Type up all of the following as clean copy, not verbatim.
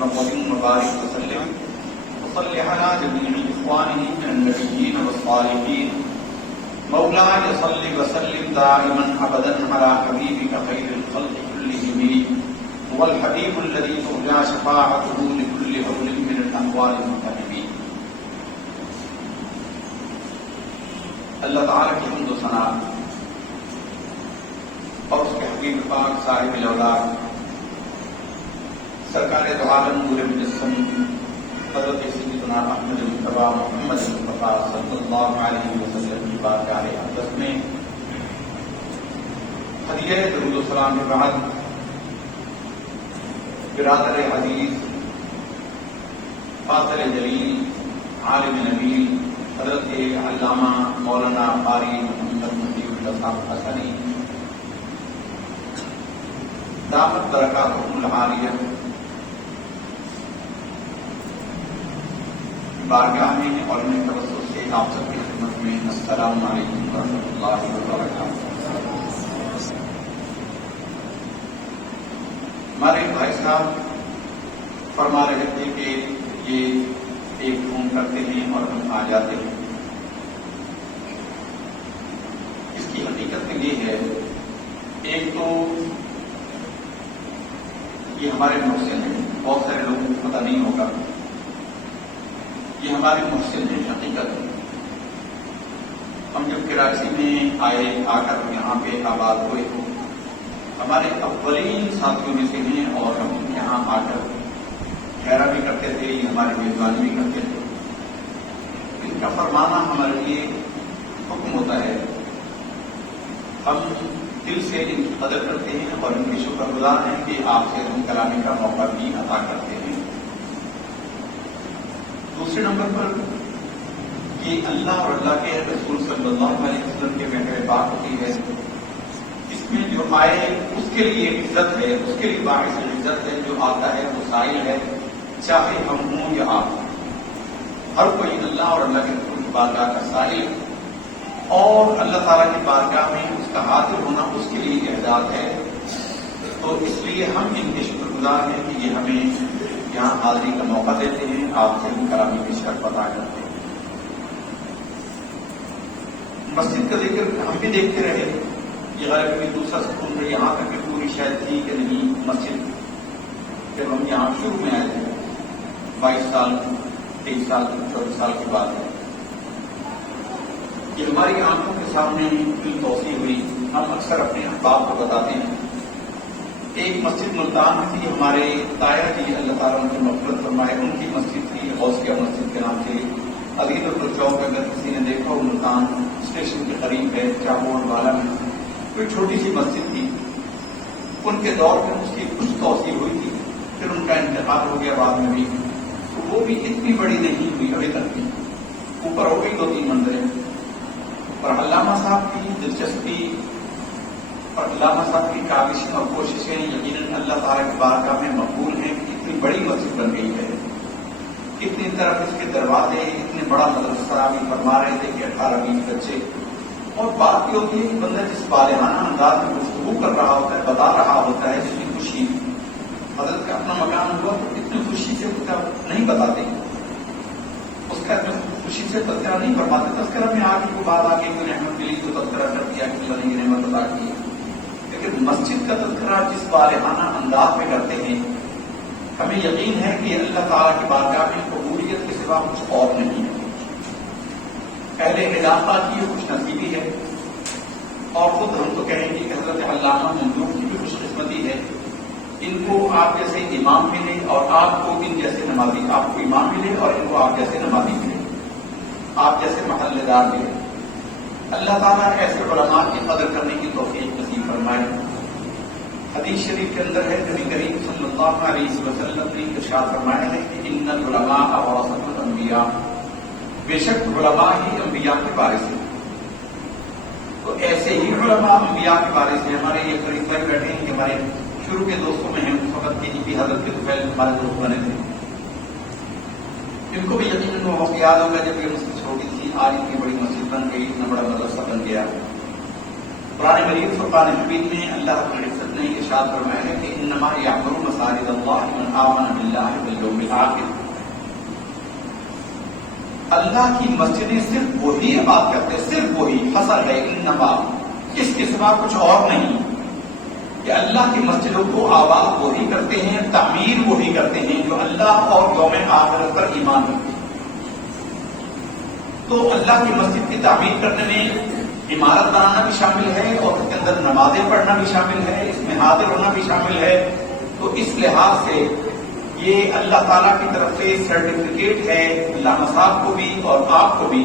وقدم وبارك وسلم وصل على جميع إخوانه من النبيين والصالحين مولاي صل وسلم دائما أبدا على حبيبك خير الخلق كلهم هو الحبيب الذي ترجى شفاعته لكل هول من الأهوال المنتهبين. اللہ تعالیٰ کی حمد و ثنا اور اس کے حبیب پاک صاحب الاولاد سرکار دو عالم نور مجسم حضرت سیدنا احمد مصطفیٰ محمد مصطفیٰ صلی اللہ علیہ وسلم کی بارگاہ اقدس میں ہدیہ درود و سلام کے بعد برادر عزیز فاضل جلیل عالم نبیل حضرت علامہ مولانا قاری محمد مہدی اللہ صاحب حسنی دامت برکاتہم العالیہ بارگاہ میں اور ان توسط سے آپ سب کی خدمت میں السلام علیکم ورحمۃ اللہ وبرکاتہ. ہمارے بھائی صاحب فرما رہے تھے کہ یہ ایک فون کرتے ہیں اور ہم آ جاتے ہیں. اس کی حقیقت یہ ہے، ایک تو یہ ہمارے محسن ہیں، بہت سارے لوگوں کو پتہ نہیں ہوگا، یہ ہمارے محسن ہیں حقیقت ہے. ہم جب کراچی میں آئے، آ کر یہاں پہ آباد ہوئے، ہمارے اولین ساتھیوں میں سے ہیں اور ہم یہاں آ کر ٹھہرا بھی کرتے تھے، یہ ہماری میزبانی بھی کرتے تھے. ان کا فرمانا ہمارے لیے حکم ہوتا ہے. ہم دل سے ان کی قدر کرتے ہیں اور ان کے شکر گزار ہیں کہ آپ سے ہم کرانے کا موقع بھی عطا کرتے ہیں. دوسرے نمبر پر یہ اللہ اور اللہ کے رسول صلی اللہ علیہ وسلم کے محور بات ہوتی ہے. اس میں جو آئے اس کے لیے عزت ہے، اس کے لیے باعث عزت ہے. جو آتا ہے وہ سائل ہے، چاہے ہم ہوں یا آپ. ہر کوئی اللہ اور اللہ کے رسول کی بارگاہ کا سائل اور اللہ تعالیٰ کی بارگاہ میں اس کا حاضر ہونا اس کے لیے اعزاز ہے. تو اس لیے ہم ان کے شکر گزار ہیں کہ یہ ہمیں یہاں حاضری کا موقع دیتے ہیں، آپ سے ہم کرامی کی شرف ادا کرتے ہیں. مسجد کا ذکر ہم بھی دیکھتے رہے، یہ غالب میں دوسرا سکون میں یہاں تک کہ پوری شاید تھی کہ نہیں مسجد. جب ہم یہاں شروع میں آئے تھے 22 سال 23 سال 24 سال کے بعد یہ ہماری آنکھوں کے سامنے دل توسیع ہوئی. ہم اکثر اپنے احباب کو بتاتے ہیں. ایک مسجد ملتان تھی، ہمارے تایا جی اللہ تعالیٰ ان کی مغفرت فرمائے، ان کی مسجد تھی غوثیہ مسجد کے نام سے. عزیز چوک اگر کسی نے دیکھا وہ ملتان اسٹیشن کے قریب ہے، چاہوڑ والا میں کوئی چھوٹی سی مسجد تھی. ان کے دور میں اس کی کچھ توسیع ہوئی تھی، پھر ان کا انتقال ہو گیا بعد میں بھی. تو وہ بھی اتنی بڑی نہیں ہوئی ابھی تک بھی، اوپر ہو گئی 2-3 منزلیں. اور علامہ صاحب کی دلچسپی اور علامہ صاحب کی کاوشیں اور کوششیں یقیناً اللہ تعالیٰ کی بارگاہ میں مقبول ہیں کہ اتنی بڑی مسجد بن گئی ہے. اتنی طرف اس کے دروازے، اتنے بڑا مدرسہ ابھی فرما رہے تھے کہ 18-20 بچے. اور بات یہ ہوتی ہے کہ بندہ جس بالغانہ انداز میں گفتگو کر رہا ہوتا ہے، بتا رہا ہوتا ہے، جتنی خوشی حضرت کا اپنا مکان ہوا تو اتنی خوشی سے اس کا نہیں بتاتے، اس کا خوشی سے تذکرہ نہیں فرماتے. تذکرہ میں آگے کو بات آگے کوئی نعمت ملی تو تذکرہ کر دیا کہ اللہ نے یہ نعمت ادا کی. لیکن مسجد کا تذکرہ جس بالغانہ انداز میں کرتے ہیں، ہمیں یقین ہے کہ اللہ تعالیٰ کی بارگاہ میں قبولیت کے سوا کچھ اور نہیں ہے. اہل علاقہ کی خوش نصیبی ہے. اور خود ہم تو کہیں گے کہ حضرت علامہ منظور کی بھی خوش قسمتی ہے. ان کو آپ جیسے امام ملے اور آپ کو ان جیسے نمازی، آپ کو امام ملے اور ان کو آپ جیسے نمازی ملے، آپ جیسے محلے دار ملے. اللہ تعالیٰ ایسے علماء کی قدر کرنے کی توفیق نصیب فرمائے. حدیث شریف کے اندر ہے نبی کریم صلی اللہ علیہ وسلم نے ارشاد فرمایا ہے کہ ان العلماء ورثۃ الانبیاء، بے شک علماء ہی انبیاء کے وارث ہیں. تو ایسے ہی علماء انبیاء کے وارث ہیں. ہمارے یہ قریب بھائی بیٹھے ہیں کہ ہمارے شروع کے دوستوں میں ہیں، اس وقت کی بھی حضرت کے طفیل ہمارے دوست بنے تھے. ان کو بھی یقیناً وہ وقت یاد ہوگا جب یہ مسجد چھوٹی تھی، آج اتنی بڑی مسجد بن گئی، اتنا بڑا مدرسہ بن گیا. قرآن مجید فرقان حمید میں اللہ رب العزت نے ارشاد فرمایا ہے کہ انما یعمر مساجد اللہ من آمن باللہ الآخر. اللہ کی مسجدیں صرف وہی عبادت کرتے ہیں، صرف وہی. حصر ہے انما، اس کے سوا کچھ اور نہیں. کہ اللہ کی مسجدوں کو آباد وہی کرتے ہیں، تعمیر وہی کرتے ہیں جو اللہ اور یوم آخرت پر ایمان رکھتے ہیں. تو اللہ کی مسجد کی تعمیر کرنے میں عمارت بنانا بھی شامل ہے اور اس کے اندر نمازیں پڑھنا بھی شامل ہے، اس میں حاضر ہونا بھی شامل ہے. تو اس لحاظ سے یہ اللہ تعالیٰ کی طرف سے سرٹیفکیٹ ہے علامہ صاحب کو بھی اور آپ کو بھی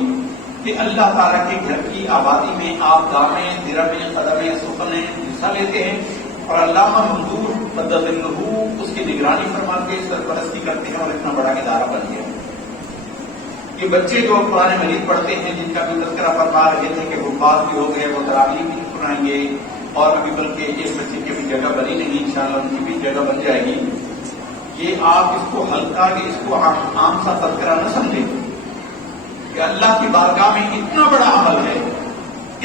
کہ اللہ تعالیٰ کے گھر کی آبادی میں آپ دامیں درمیں قدمیں سخنیں حصہ لیتے ہیں. اور علامہ منظور مدد اللہ اس کی نگرانی فرما کے سرپرستی کرتے ہیں اور اتنا بڑا ادارہ بن گیا. یہ بچے جو قرآن مجید پڑھتے ہیں جن کا بھی تذکرہ فرما رہے تھے کہ حفاظ بھی ہو گئے، وہ تراویح بھی سنائیں گے اور ابھی بلکہ اس بچے کی بھی جگہ بنی نہیں، انشاءاللہ ان کی بھی جگہ بن جائے گی. یہ آپ اس کو ہلکا کہ اس کو عام سا تذکرہ نہ سمجھیں کہ اللہ کی بارگاہ میں اتنا بڑا عمل ہے،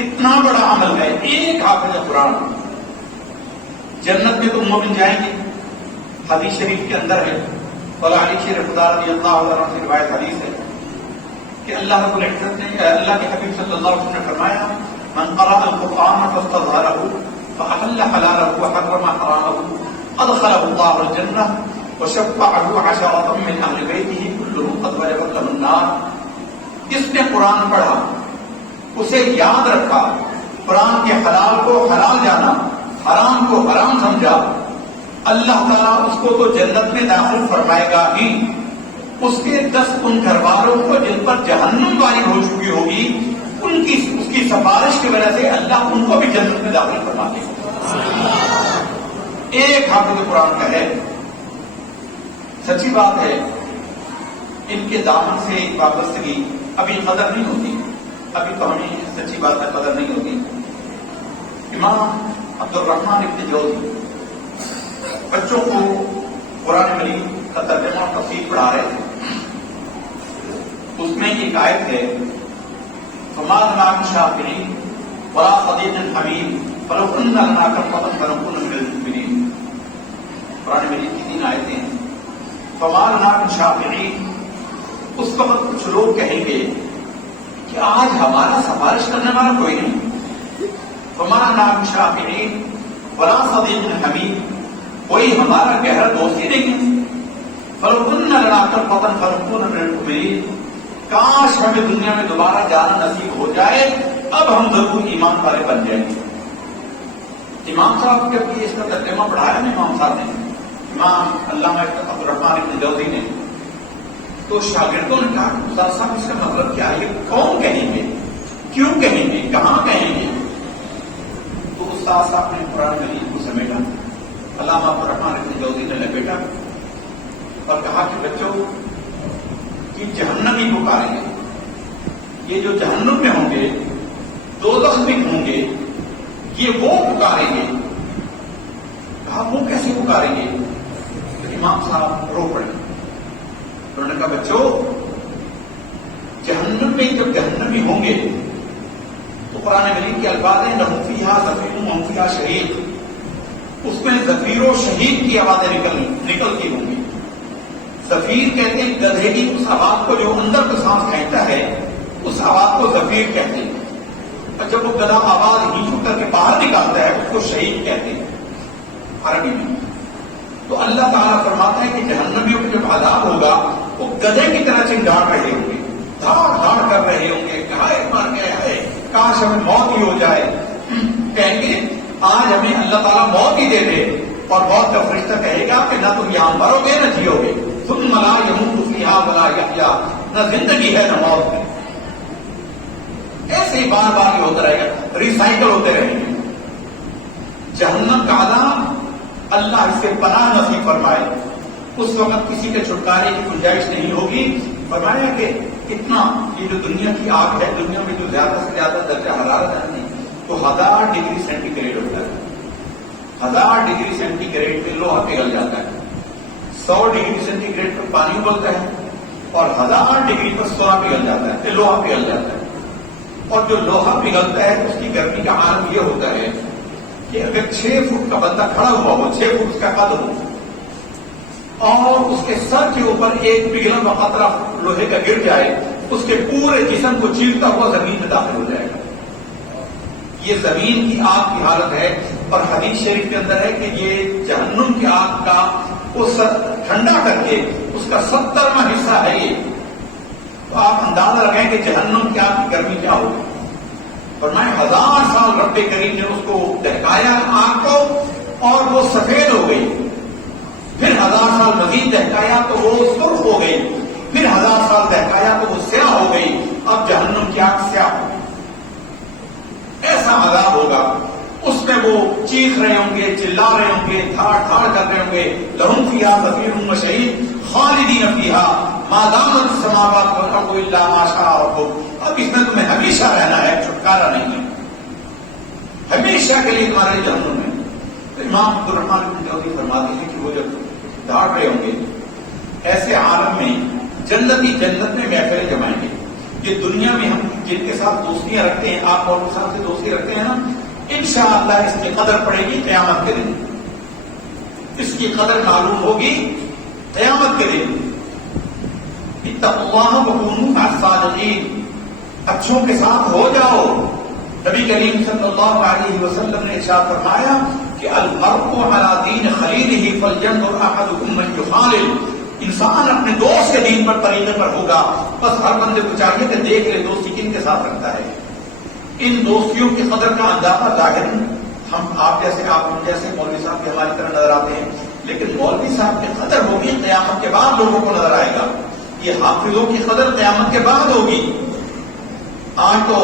اتنا بڑا عمل ہے. ایک حافظ قرآن جنت میں تو مومن جائیں گے. حدیث شریف کے اندر ہے، علی شیر خدا رضی اللہ عنہ سے روایت حدیث ہے کہ اللہ رب العزت نے، اللہ کے حبیب صلی اللہ علیہ وسلم نے فرمایا من قرأ القرآن فاستظهره فأحل حلاله وحرم حرامه أدخله الله الجنة وشفعه عشرة من أهل بيته كلهم قد وجبت له النار. جس نے قرآن پڑھا، اسے یاد رکھا، قرآن کے حلال کو حلال جانا، حرام کو حرام سمجھا، اللہ تعالیٰ اس کو تو جنت میں داخل فرمائے گا ہی، اس کے 10 ان گھر والوں کو جن پر جہنم وارد ہو چکی ہوگی اس کی سفارش کی وجہ سے اللہ ان کو بھی جنت میں داخل فرما دے گا. ایک حافظ قرآن کا ہے. سچی بات ہے ان کے دامن سے وابستگی ابھی قدر نہیں ہوتی، ابھی تو ہمیں سچی بات کا قدر نہیں ہوتی. امام عبد الرحمن ابن جوزی بچوں کو قرآن مجید کا ترجمہ اور تفسیر پڑھا رہے تھے. اس میں ایک آیت ہے فما لنا من شافعین ولا صدیق حمیم فلو ان لنا کرمۃ فنکون من المؤمنین. قرآن مجید کی 3 آیتیں ہیں. فما لنا من شافعین، اس وقت کچھ لوگ کہیں گے کہ آج ہمارا سفارش کرنے والا کوئی نہیں. فما لنا من شافعین ولا صدیق حمیم، کوئی ہمارا گہرا دوست ہی نہیں ہے. فلو ان لنا کرمۃ فنکون من المؤمنین، کاش ہمیں دنیا میں دوبارہ جانا نصیب ہو جائے، اب ہم ضرور ایمان والے بن جائیں گے. امام صاحب جب اس کا ترجمہ پڑھایا نا امام صاحب نے، امام علامہ عبد الرحمن ابن جوزی نے، تو شاگردوں نے کہا کہ استاد صاحب اس کا مطلب کیا ہے، کون کہیں گے، کیوں کہیں گے، کہاں کہیں گے؟ تو استاد صاحب نے قرآن مجید کو سمیٹا، علامہ عبد الرحمن ابن جوزی نے لپیٹا اور کہا کہ بچوں یہ جہنمی پکاریں گے، یہ جو جہنم میں ہوں گے، دوزخ میں ہوں گے، یہ وہ پکاریں گے. کہا وہ کیسے پکاریں گے؟ تو امام صاحب رو پڑے. انہوں نے کہا بچوں جہنم میں جب جہنمی ہوں گے تو قرآن مجید کے الفاظ ہیں لہم فیہا زفیر وہم فیہا شہیق، اس میں زفیر و شہید کی آوازیں نکلتی ہوں گی. زفیر کہتے ہیں گدھے کی اس آواز کو جو اندر کو سانس کھینچتا ہے، اس آواز کو زفیر کہتے ہیں. اور جب وہ گدھا آواز ہینچ کر کے باہر نکالتا ہے اس کو شہید کہتے ہیں عربی میں. تو اللہ تعالیٰ فرماتا ہے کہ جہنمیوں کو جب عذاب ہوگا وہ گدھے کی طرح چنگاڑ رہے ہوں گے، دھاڑ دھاڑ کر رہے ہوں گے، مار گیا ہے، کاش ہمیں موت ہی ہو جائے. کہیں گے آج ہمیں اللہ تعالیٰ موت ہی دے دے، اور موت کا فرشتہ کہے گا کہ نہ تم یہاں مرو گے نہ جیو گے، ثم لا يموت فيها ولا يحيا، نہ زندگی ہے نہ موت ہے. ایسے ہی بار بار یہ ہوتا رہے گا، ریسائیکل ہوتے رہیں گے. جہنم کا عذاب اللہ اس سے پناہ نصیب فرمائے. اس وقت کسی کے چھٹکارے کی گنجائش نہیں ہوگی. فرمایا کہ اتنا یہ جو دنیا کی آگ ہے، دنیا میں جو زیادہ سے زیادہ درجہ حرارت ہے تو 1000 ڈگری سینٹی گریڈ ہوتا ہے. 1000 ڈگری سینٹی گریڈ پہ لوہا پگھل جاتا ہے، 100 ڈگری سینٹی گریڈ پر پانی ابلتا ہے، اور 1000 ڈگری پر سونا پگھل جاتا ہے، لوہا پگھل جاتا ہے. اور جو لوہا پگھلتا ہے اس کی گرمی کا عالم یہ ہوتا ہے کہ اگر 6 فٹ کا بندہ کھڑا ہوا ہو، 6 فٹ اس کا قد ہو، اور اس کے سر کے اوپر ایک پگھلا ہوا قطرہ لوہے کا گر جائے، اس کے پورے جسم کو چیرتا ہوا زمین میں داخل ہو جائے گا۔ یہ زمین کی آگ کی حالت ہے، اور حدیث شریف کے اندر ہے کہ یہ جہنم کی آگ کا اس ٹھنڈا کر کے اس کا 70واں حصہ ہے یہ۔ تو آپ اندازہ لگائیں کہ جہنم کی آگ کی گرمی کیا ہوگی۔ فرمائے 1000 سال رب کریم نے اس کو دہکایا آگ کو، اور وہ سفید ہو گئی، پھر 1000 سال مزید دہکایا تو وہ سرخ ہو گئی، پھر 1000 سال دہکایا تو وہ سیاہ ہو گئی۔ اب جہنم کی آگ سیاہ ہو، ایسا عذاب ہوگا، اس میں وہ چیخ رہے ہوں گے، چلا رہے ہوں گے، دھاڑ دھاڑ کر رہے ہوں گے، لہم فیہا زفیر و شہیق خالدین فیہا ما دامت السماوات والارض الا ما شاء ربک۔ اب اس میں تمہیں ہمیشہ رہنا ہے، چھٹکارا نہیں ہے، ہمیشہ کے لیے تمہارے جہنم میں۔ تو امام عبدالرحمن بن جوزی فرماتے ہیں کہ وہ جب دھاڑ رہے ہوں گے ایسے عالم میں، جنتی جنت میں محفلیں جمائیں گے۔ یہ دنیا میں ہم جن کے ساتھ دوستیاں رکھتے ہیں، آپ اور کے ساتھ سے دوستی رکھتے ہیں نا، انشاءاللہ اس کی قدر پڑے گی قیامت کے دن، اس کی قدر معلوم ہوگی قیامت کے دن۔ اتقوا اللہ وکونوا مع الصادقین، اچھوں کے ساتھ ہو جاؤ۔ نبی کریم صلی اللہ علیہ وسلم نے ارشاد فرمایا کہ المرء علی دین خلیلہ فلینظر احدکم من یخالل، انسان اپنے دوست کے دین پر طریقے پر ہوگا، بس ہر بندے کو چاہیے کہ دیکھ لے دوستی کن کے ساتھ رکھتا ہے۔ ان دوستیوں کی قدر کا اندازہ ظاہر ہم آپ جیسے مولوی صاحب بھی ہماری طرح نظر آتے ہیں، لیکن مولوی صاحب کی قدر ہوگی قیامت کے بعد لوگوں کو نظر آئے گا۔ یہ حافظوں کی قدر قیامت کے بعد ہوگی۔ آج تو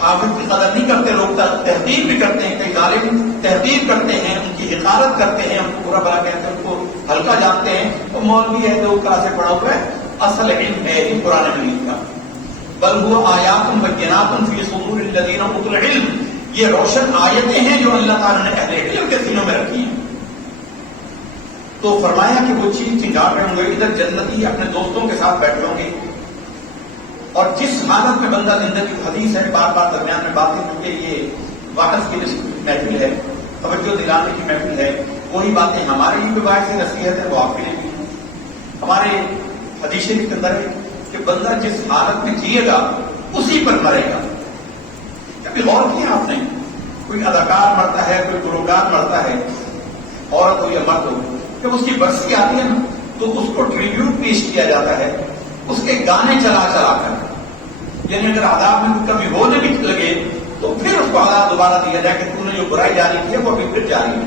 حافظ کی قدر نہیں کرتے لوگ، تحقیر بھی کرتے ہیں، کئی ظالم تحقیر کرتے ہیں، ان کی حقارت کرتے ہیں، ان کو برا بھلا کہتے ہیں، ان کو ہلکا جانتے ہیں۔ وہ مولوی ہے جو کلاسیں پڑھا ہوا ہے، اصل علم ہے ہی قرآن مجید کا۔ بل هو آیات بینات فی صدور الذین اوتوا العلم، یہ روشن آیتیں ہیں جو اللہ تعالیٰ نے اہل علم کے سینوں میں رکھی ہیں۔ تو فرمایا کہ وہ چیز چنگار رہے ہوں گے، ادھر جنتی اپنے دوستوں کے ساتھ بیٹھ ہوں گے، اور جس حالت میں بندہ زندگی، حدیث ہے بار بار درمیان میں باتیں، کیونکہ یہ واقف کی محفل ہے، توجہ دلانے کی محفل ہے، وہی باتیں ہمارے لیے بھی باعث نصیحت ہے، وہ آپ کے لیے بھی ہے۔ ہمارے حدیث کے اندر ہے کہ بندہ جس حالت میں جیے گا اسی پر مرے گا۔ کبھی غور کیا آپ نے؟ کوئی اداکار مرتا ہے، کوئی گلوکار مرتا ہے، عورت ہو یا مرد ہو، جب اس کی برسی آتی ہے نا تو اس کو ٹریبیوٹ پیش کیا جاتا ہے، اس کے گانے چلا چلا کر، یعنی اگر عذاب میں کوئی کمی ہونے بھی لگے تو پھر اس کو عذاب دوبارہ دیا جائے کہ تم نے جو برائی جاری کی ہے وہ ابھی پھر جاری ہے۔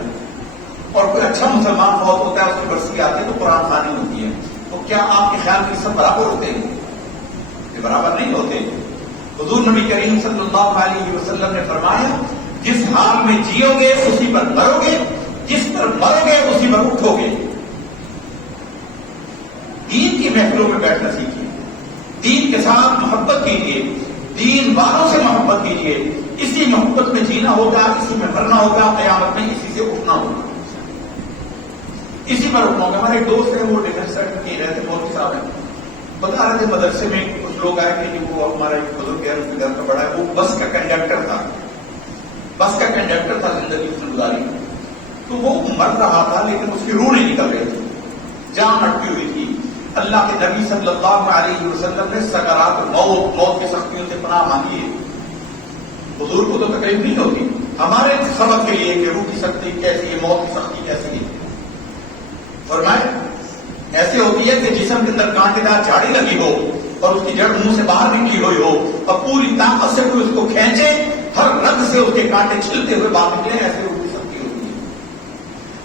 اور کوئی اچھا مسلمان فوت ہوتا ہے، اس کی برسی آتی ہے تو قرآن خوانی ہوتی ہے، تو کیا آپ کے خیال میں سب برابر ہوتے ہیں؟ یہ برابر نہیں ہوتے۔ حضور نبی کریم صلی اللہ علیہ وسلم نے فرمایا جس حال میں جیو گے اسی پر مرو گے، جس پر مرو گے اسی پر اٹھو گے۔ دین کی محفلوں میں بیٹھنا سیکھیے، دین کے ساتھ محبت کیجیے، دین والوں سے محبت کیجیے، اسی محبت میں جینا ہوگا، اسی میں مرنا ہوگا، قیامت میں اسی سے اٹھنا ہوگا، اسی پر اٹھنا ہوگا۔ ہمارے دوست ہیں وہ ڈیفینس سیکٹر کے رہتے مولوی صاحب ہیں، بتا رہے تھے مدرسے میں کچھ لوگ آئے کہ وہ ہمارا ایک بزرگ ہے، اس کے گھر کا بڑا ہے، وہ بس کا کنڈکٹر تھا، بس کا کنڈکٹر تھا زندگی اس نے گزاری، تو وہ مر رہا تھا لیکن اس کی روح نہیں نکل رہی تھی، جان اٹکی ہوئی تھی۔ اللہ کے نبی صلی اللہ علیہ وسلم نے سکرات موت کی سختیوں سے پناہ مانگی ہے۔ حضور کو تو تکلیف نہیں ہوتی، ہمارے سبق کے لیے کہ روح کی سختی کیسی ہے، موت کی سختی کیسی ہے۔ فرمائے ایسے ہوتی ہے کہ جسم کے اندر کانٹے دار جھاڑی لگی ہو اور اس کی جڑ منہ سے باہر نکلی ہوئی ہو اور پوری طاقت سے کوئی اس کو کھینچے، ہر رگ سے اس کے کانٹے چھلتے ہوئے باہر نکلے، ایسے روح کی سختی ہوتی ہے۔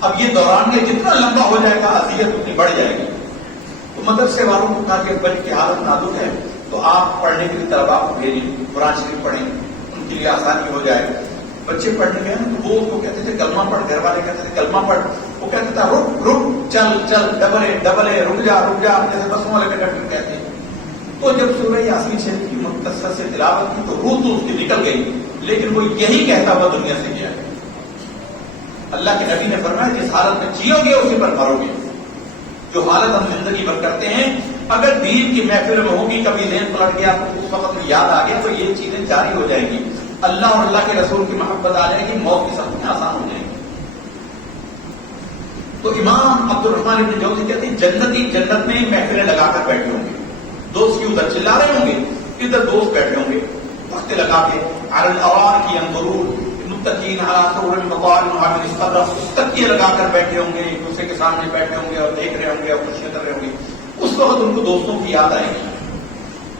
اب یہ دوران میں جتنا لمبا ہو جائے گا اذیت اتنی بڑھ جائے گی۔ تو مدرسے والوں کو کہا کہ بچے کی حالت نازک ہے تو آپ پڑھنے کے لیے طلباء کو بھیجیں، قرآن شریف پڑھیں، ان کے لیے آسانی ہو جائے۔ بچے پڑھنے گئے تو وہ اس کو کہتے تھے کلمہ پڑھ، گھر والے کہتے تھے کلمہ پڑھ، وہ کہتا تھا رک رک، چل چل، ڈبل اے، رک جا رک جا، جیسے بسوں والے کنڈکٹر کہتے ہیں۔ تو جب سورہ یاسین شریف کی مختصر سے تلاوت کی تو روح تو اس کی نکل گئی، لیکن وہ یہی کہتا ہوا دنیا سے گیا۔ اللہ کے نبی نے فرمایا جس حالت میں جیو گے اسی پر مرو گے۔ جو حالت ہم زندگی بھر کرتے ہیں اگر دین کی محفل میں ہوگی، کبھی ذہن پلٹ گیا تو اس وقت میں یاد آ گیا تو یہ چیزیں جاری ہو جائیں گی، اللہ اور اللہ کے رسول کی محبت آ جائے گی، موت کی سختیاں آسان ہو جائیں گی۔ تو امام عبد الرحمن ابن جوزی کہتے ہیں جنتی جنت میں محفلیں لگا کر بیٹھے ہوں گے، دوست کی ادھر چلا رہے ہوں گے، ادھر دوست بیٹھے ہوں گے وقت لگا کے، علی الارائک ینظرون متکئین علی سرر مطاعمها من استبرق، تکیے لگا کر بیٹھے ہوں گے، ایک دوسرے کے سامنے بیٹھے ہوں گے اور دیکھ رہے ہوں گے اور خوشیاں کر رہے ہوں گے۔ اس وقت ان کو دوستوں کی یاد آئے گی۔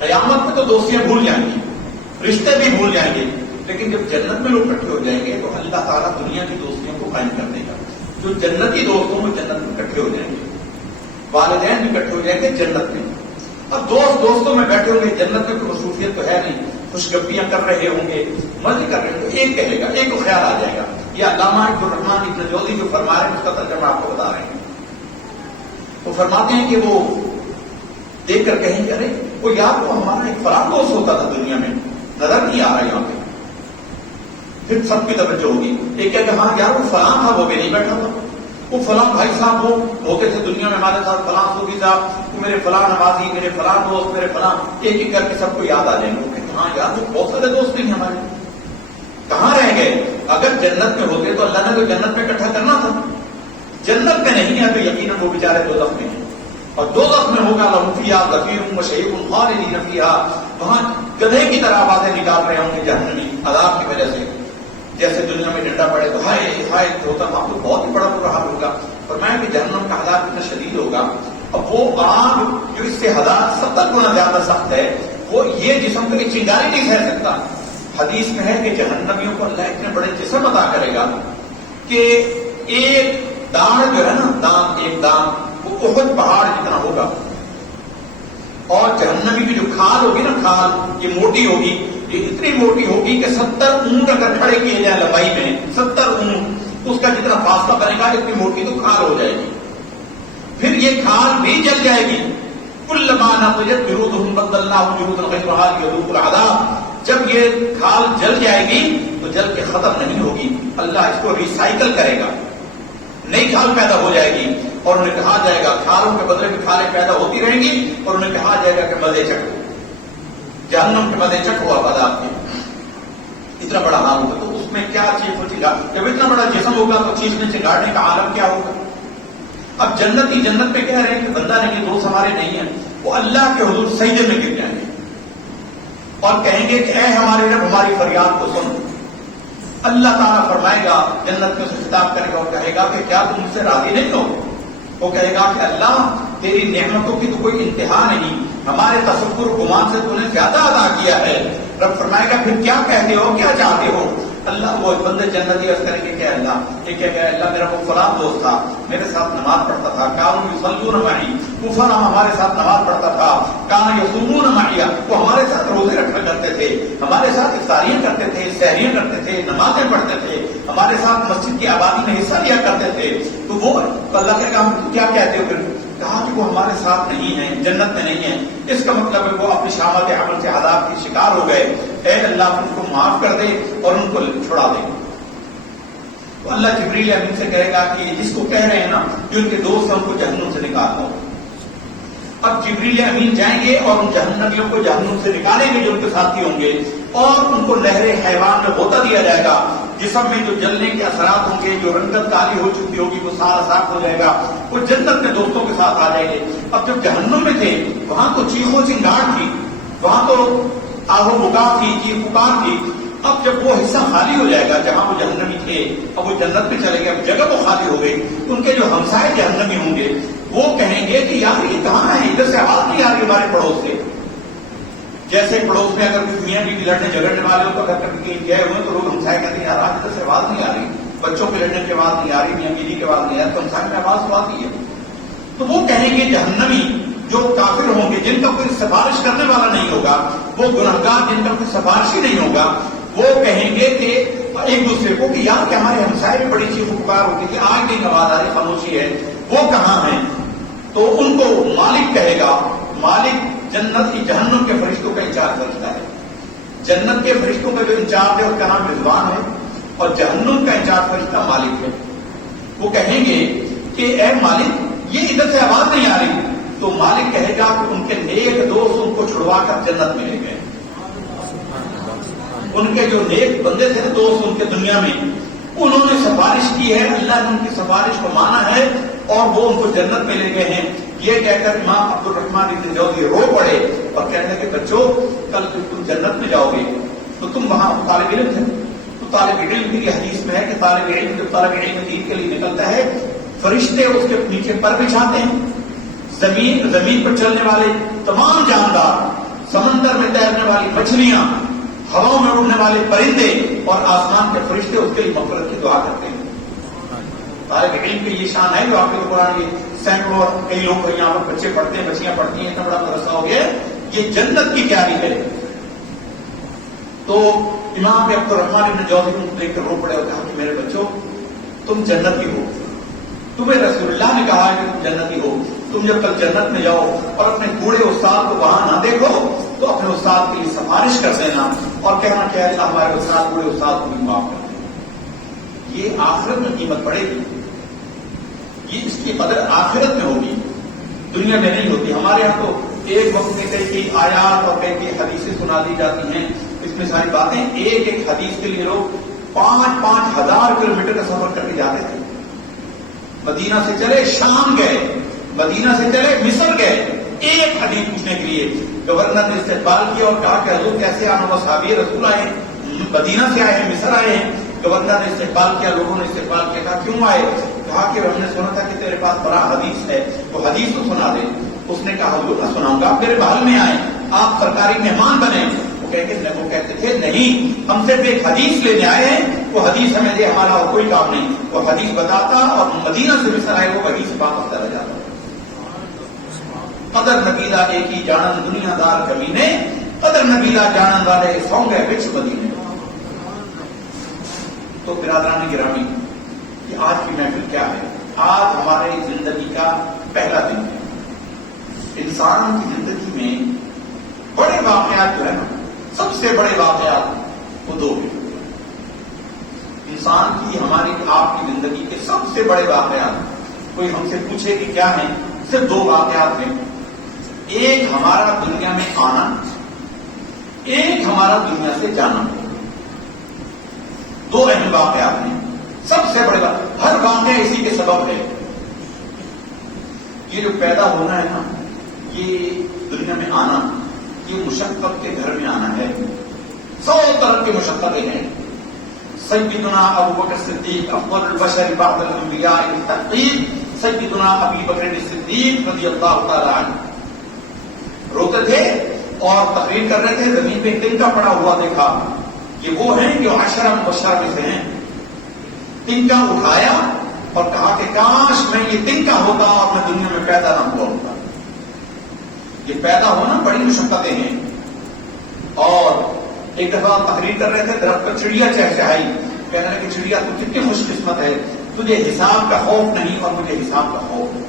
قیامت میں تو دوستیاں بھول جائیں گی، رشتے بھی بھول جائیں گے، لیکن جب جنت میں لوگ اکٹھے ہو جائیں گے تو اللہ تعالیٰ دنیا کی دوستیوں کو قائم کر دے گا۔ جو جنتی دوست ہوں وہ جنت میں اکٹھے ہو جائیں گے، والدین بھی اکٹھے ہو جائیں گے جنت میں۔ اب دوست دوستوں میں بیٹھے ہوں گے، جنت میں کوئی مصروفیت تو ہے نہیں، خوشگپیاں کر رہے ہوں گے، مزے کر رہے ہوں گے، ایک کہے گا، ایک کو خیال آ جائے گا۔ یہ علامہ عبد الرحمن ابن جوزی جو فرما رہے ہیں اس کا ترجمہ آپ کو بتا رہے ہیں۔ وہ فرماتے ہیں کہ وہ دیکھ کر کہیں گے ارے وہ یار وہ ہمارا ایک فلاں دوست ہوتا تھا دنیا میں، نظر نہیں آ رہا یہاں پہ۔ پھر سب کی توجہ ہوگی، ایک کہ ہاں یار وہ فلاں تھا وہ بھی نہیں بیٹھا تھا، وہ فلاں بھائی صاحب وہ ہوتے تھے دنیا میں ہمارے ساتھ، فلاں صوفی صاحب، میرے فلاں نمازی، میرے فلاں دوست، میرے فلاں، ایک ایک کر کے سب کو یاد آ جائیں گے۔ ہاں یار وہ بہت سارے دوست نہیں ہمارے، کہاں رہ گئے؟ اگر جنت میں ہوتے تو اللہ نے تو جنت میں اکٹھا کرنا تھا، جنت میں نہیں ہے تو یقیناً وہ بیچارے دوزخ میں ہیں، اور دوزخ میں ہوگا لہم فیہا زفیر و شہیق خالدین فیہا، وہاں گدھے کی طرح آوازیں نکال رہے ہوں گے جہنمی عذاب کی وجہ سے، جیسے دنیا میں ڈنڈا پڑے تو ہائے ہائے ہوتا، وہاں تو بہت ہی بڑا برا حال ہوگا۔ فرمایا کہ جہنم کا عذاب اتنا شدید ہوگا، اب وہ آگ جو اس سے 70 گنا زیادہ سخت ہے، وہ یہ جسم کو چنگاری نہیں سہ سکتا۔ حدیث میں ہے کہ جہنمیوں کو اللہ اتنے بڑے جسم عطا کرے گا کہ ایک داڑھ جو ہے نا، دانت، ایک دانت وہ احد پہاڑ جتنا ہوگا، اور جہنمی کی جو کھال ہوگی نا، کھال یہ موٹی ہوگی، یہ اتنی موٹی ہوگی کہ 70 اونٹ اگر کھڑے کیے جائیں لمبائی میں، 70 اونٹ، اس کا جتنا فاصلہ بنے گا اتنی موٹی تو کھال ہو جائے گی۔ پھر یہ کھال بھی جل جائے گی، کلما نضجت جلودهم بدلناهم جلودا غیرها ليذوقوا العذاب، جب یہ کھال جل جائے گی تو جل کے ختم نہیں ہوگی، اللہ اس کو ریسائیکل کرے گا، نئی کھال پیدا ہو جائے گی، اور انہیں کہا جائے گا، کھالوں کے بدلے میں کھالیں پیدا ہوتی رہیں گی، اور انہیں کہا جائے گا کہ مزے چکھو، جہنم کے مزے چکھو اب عذاب کے۔ اتنا بڑا حال ہوگا تو اس میں کیا چیز ہوتی گا، جب اتنا بڑا جسم ہوگا تو چیز میں چنگاڑنے کا عالم کیا ہوگا۔ اب جنتی جنت میں کہہ رہے ہیں کہ بندہ نہیں، دوست ہمارے نہیں ہیں، وہ اللہ کے حضور سجدے میں گر جائیں گے اور کہیں گے کہ اے ہمارے رب ہماری فریاد کو سن۔ اللہ تعالیٰ فرمائے گا، جنت میں سے خطاب کرے گا اور کہے گا کہ کیا تم مجھ سے راضی نہیں ہو؟ وہ کہے گا کہ اللہ تیری نعمتوں کی تو کوئی انتہا نہیں، ہمارے تصور گمان سے تو نے زیادہ ادا کیا ہے۔ رب فرمائے گا پھر کیا کہتے ہو، کیا چاہتے ہو؟ اللہ وہ بندے جنتی عرض کریں گے کہ اللہ یہ کہ اللہ میرا وہ فلاں دوست تھا، میرے ساتھ نماز پڑھتا تھا، کانوا یصلون معی، وہ فلاں ہمارے ساتھ نماز پڑھتا تھا، کان یصومون معی، وہ ہمارے ساتھ روزے رکھا کرتے تھے، ہمارے ساتھ افطاریاں کرتے تھے، سحریاں کرتے تھے، نمازیں پڑھتے تھے، ہمارے ساتھ مسجد کی آبادی میں حصہ لیا کرتے تھے۔ تو وہ اللہ کے کام کیا کہتے ہو؟ پھر کہا کہ وہ ہمارے ساتھ نہیں ہیں، جنت میں نہیں ہیں، اس کا مطلب ہے وہ اپنی شامت عمل سے عذاب کی شکار ہو گئے۔ اے اللہ ان کو معاف کر دے اور ان کو چھڑا دے۔ تو اللہ جبریل امین سے کہے گا کہ جس کو کہہ رہے ہیں نا جو ان کے دوست ہیں ان کو جہنم سے نکال دو۔ اب جبریل امین جائیں گے اور ان جہنمیوں کو جہنم سے نکالیں گے جو ان کے ساتھی ہوں گے، اور ان کو نہر حیوان میں غوطہ دیا جائے گا، جسم میں جو جلنے کے اثرات ہوں گے، جو رنگت کالی ہو چکی ہوگی وہ سارا صاف ہو جائے گا، وہ جنت میں دوستوں کے ساتھ آ جائیں گے۔ اب جب جہنم میں تھے وہاں تو چیخو چنگاڑ تھی، وہاں تو آہو بکا تھی، چیخ پکار تھی۔ اب جب وہ حصہ خالی ہو جائے گا جہاں وہ جہنمی تھے، اب وہ جنت میں چلے گئے، اب جگہ وہ خالی ہو گئی، ان کے جو ہمسائے جہنمی ہوں گے وہ کہیں گے کہ یار یہ کہاں ہے، ادھر سے آواز نہیں آ رہی ہمارے پڑوس سے۔ جیسے پڑوس میں اگر میاں بیوی لڑنے جھگڑنے والے ہو تو اگر کبھی گئے ہوئے تو لوگ ہمسائے کہتے ہیں یار آج ادھر سے آواز نہیں آ رہی، بچوں کے لڑنے کی آواز نہیں آ رہی، میاں بیوی کی آواز نہیں آ رہی، تو ہمسائے میں آواز تو آتی ہے۔ تو وہ کہیں گے جہنمی جو کافر ہوں گے، جن کا کوئی سفارش کرنے والا نہیں ہوگا، وہ گنہگار جن کا کوئی سفارشی نہیں ہوگا، وہ کہیں گے کہ ایک دوسرے کو کہ یار کہ ہمارے ہمسائے میں بڑی چیخ پکار ہوتی تھی، آج نہیں آواز آ رہی، خاموشی ہے، وہ کہاں ہیں؟ تو ان کو مالک کہے گا، مالک جنت کی جہنم کے فرشتوں کا انچارج رکھتا ہے، جنت کے فرشتوں کا جو انچارج ہے اس کا نام رضوان ہے، اور جہنم کا انچارج فرشتہ مالک ہے۔ وہ کہیں گے کہ اے مالک یہ ادھر سے آواز نہیں آ رہی، تو مالک کہے گا کہ ان کے نیک دوست ان کو چھڑوا کر جنت میں لے گئے، ان کے جو نیک بندے تھے دوست ان کے دنیا میں، انہوں نے سفارش کی ہے، اللہ نے ان کی سفارش کو مانا ہے، اور وہ ان کو جنت میں لے گئے ہیں. یہ کہہ کر امام عبد الرحمن ابن جوزی رو پڑے اور کہنے لگے بچوں کل جب تم جنت میں جاؤ گے تو تم وہاں طالب علم تھے تو طالب علم کی حدیث میں ہے کہ طالب علم جب طالب علم دین کے لیے نکلتا ہے فرشتے اس کے نیچے پر بچھاتے ہیں. زمین پر چلنے والے تمام جاندار, سمندر میں تیرنے والی مچھلیاں, ہواؤں میں اڑنے والے پرندے اور آسمان کے فرشتے اس کے لیے مغفرت کی دعا کرتے ہیں. طالب علم کی یہ شان ہے جو آپ کے قرآن یہ سینکڑوں اور کئی لوگ یہاں پر بچے پڑھتے ہیں, بچیاں پڑھتی ہیں, اتنا بڑا مدرسہ ہو گیا, یہ جنت کی تیاری ہے. تو امام عبد الرحمن ابن جوزی کو دیکھ کر رو پڑے اور کہا کہ میرے بچوں تم جنتی ہو, تمہیں رسول اللہ نے کہا ہے کہ تم جنتی ہو. تم جب تک جنت میں جاؤ اور اپنے بوڑھے استاد کو وہاں نہ دیکھو تو اپنے استاد کی سفارش کر دینا اور کہنا کہ اللہ ہمارے استاد بوڑھے استاد کو بھی معاف کر دیں. یہ آخرت میں قیمت پڑے گی, یہ اس کی قدر آخرت میں ہوگی, دنیا میں نہیں ہوتی. ہمارے یہاں تو ایک وقت میں کئی آیات اور کئی حدیثیں سنا دی جاتی ہیں, اس میں ساری باتیں, ایک ایک حدیث کے لیے لوگ 5,000 کلومیٹر کا سفر کر کے جاتے تھے. مدینہ سے چلے شام گئے, مدینہ سے چلے مصر گئے ایک حدیث پوچھنے کے لیے. گورنر نے استقبال کیا اور کہا کہ حضور کیسے آنا, صحابی رسول آئے ہیں, مدینہ سے آئے ہیں, مصر آئے ہیں. گورنر نے استقبال کیا, لوگوں نے استقبال کیا, کہا کیوں آئے؟ کہا کہ ہم نے سنا تھا کہ تیرے پاس بڑا حدیث ہے, وہ حدیث تو سنا دے. اس نے کہا حضور نہ سناؤں گا, آپ میرے محل میں آئے, آپ سرکاری مہمان بنے. وہ کہتے تھے نہیں, ہم صرف ایک حدیث لینے آئے ہیں, وہ حدیث ہمیں دے, ہمارا اور کوئی کام نہیں. وہ حدیث بتاتا اور مدینہ سے مصر آئے وہ حدیث واپس چلا جاتا. قدر نبیلا ایک ہی جانن دنیا دار کمینے, قدر نبیلا جانن والے سو گئے بچ مدینے. تو برادران گرامی, کہ آج کی محفل کیا ہے؟ آج ہمارے زندگی کا پہلا دن ہے. انسان کی زندگی میں بڑے واقعات جو ہے نا, سب سے بڑے واقعات وہ دو ہیں. انسان کی, ہماری, آپ کی زندگی کے سب سے بڑے واقعات کوئی ہم سے پوچھے کہ کیا ہیں, صرف دو واقعات ہیں. ایک ہمارا دنیا میں آنا, ایک ہمارا دنیا سے جانا. دو اہم واقعات ہیں, سب سے بڑے بات. ہر واقعہ اسی کے سبب ہے. یہ جو پیدا ہونا ہے نا, یہ دنیا میں آنا, یہ مشقت کے گھر میں آنا ہے. 100 طرح کی مشقتیں ہیں. سیدنا ابو بکر صدیق افضل البشر بعد الانبیاء بالتحقیق, سیدنا ابی بکر صدیق رضی اللہ تعالی عنہ روتے تھے اور تقریر کر رہے تھے. زمین پہ تنکا پڑا ہوا دیکھا, یہ وہ ہیں جو 10 مبشرہ میں سے ہیں. تنکا اٹھایا اور کہا کہ کاش میں یہ تنکا ہوتا اور میں دنیا میں پیدا نہ ہوا ہوتا. یہ پیدا ہونا بڑی مشقتیں ہیں. اور ایک دفعہ تقریر کر رہے تھے, درخت پر چڑیا چہچہائی, کہنے لگے کہ چڑیا تو کتنی خوش قسمت ہے, تجھے حساب کا خوف نہیں اور مجھے حساب کا خوف.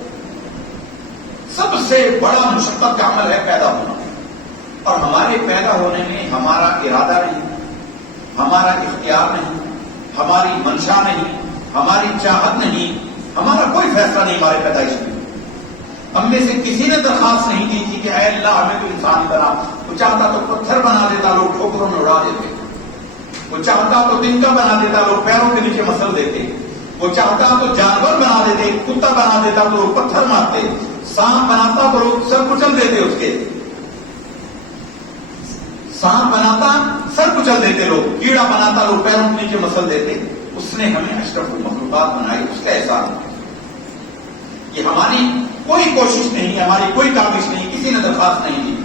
سب سے بڑا مشقت کا عمل ہے پیدا ہونا. اور ہمارے پیدا ہونے میں ہمارا ارادہ نہیں, ہمارا اختیار نہیں, ہماری منشا نہیں, ہماری چاہت نہیں, ہمارا کوئی فیصلہ نہیں ہمارے پیدائش میں. ہم میں سے کسی نے درخواست نہیں کی تھی کہ اے اللہ ہمیں تو انسان بنا. وہ چاہتا تو پتھر بنا دیتا, لوگ ٹھوکروں میں اڑا دیتے. وہ چاہتا تو تنکا بنا دیتا, لوگ پیروں کے نیچے مسل دیتے. وہ چاہتا تو جانور بنا دیتے, کتا بنا دیتا تو لوگ پتھر مارتے. سانپ بناتا تو لوگ سر کچل دیتے, اس کے سانپ بناتا سر کچل دیتے لوگ, کیڑا بناتا لوگ پیروں کے نیچے مسل دیتے. اس نے ہمیں اشرف المخلوقات بنائی, اس کا احسان ہے. یہ ہماری کوئی کوشش نہیں, ہماری کوئی کاوش نہیں, کسی نے درخواست نہیں کی.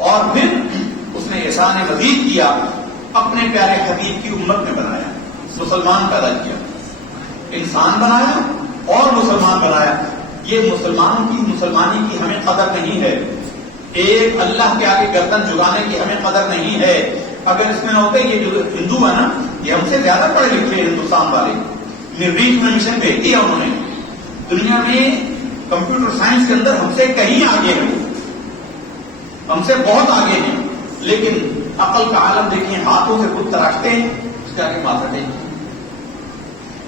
اور پھر اس نے احسان مزید کیا, اپنے پیارے حبیب کی امت میں بنایا, مسلمان پیدا کیا, انسان بنایا اور مسلمان بنایا. یہ مسلمانی کی ہمیں قدر نہیں ہے. ایک اللہ کے آگے گردن جھکانے کی ہمیں قدر نہیں ہے. اگر اس میں نہ ہوتے, یہ جو ہندو ہے نا, یہ ہم سے زیادہ پڑھے لکھے ہندوستان والے. مریخ میں مشن بھیج دیا انہوں نے. دنیا میں کمپیوٹر سائنس کے اندر ہم سے کہیں آگے ہیں, ہم سے بہت آگے ہیں. لیکن عقل کا عالم دیکھیں, ہاتھوں سے خود تراشتے ہیں, اس کے آگے ماتھا ٹیکتے.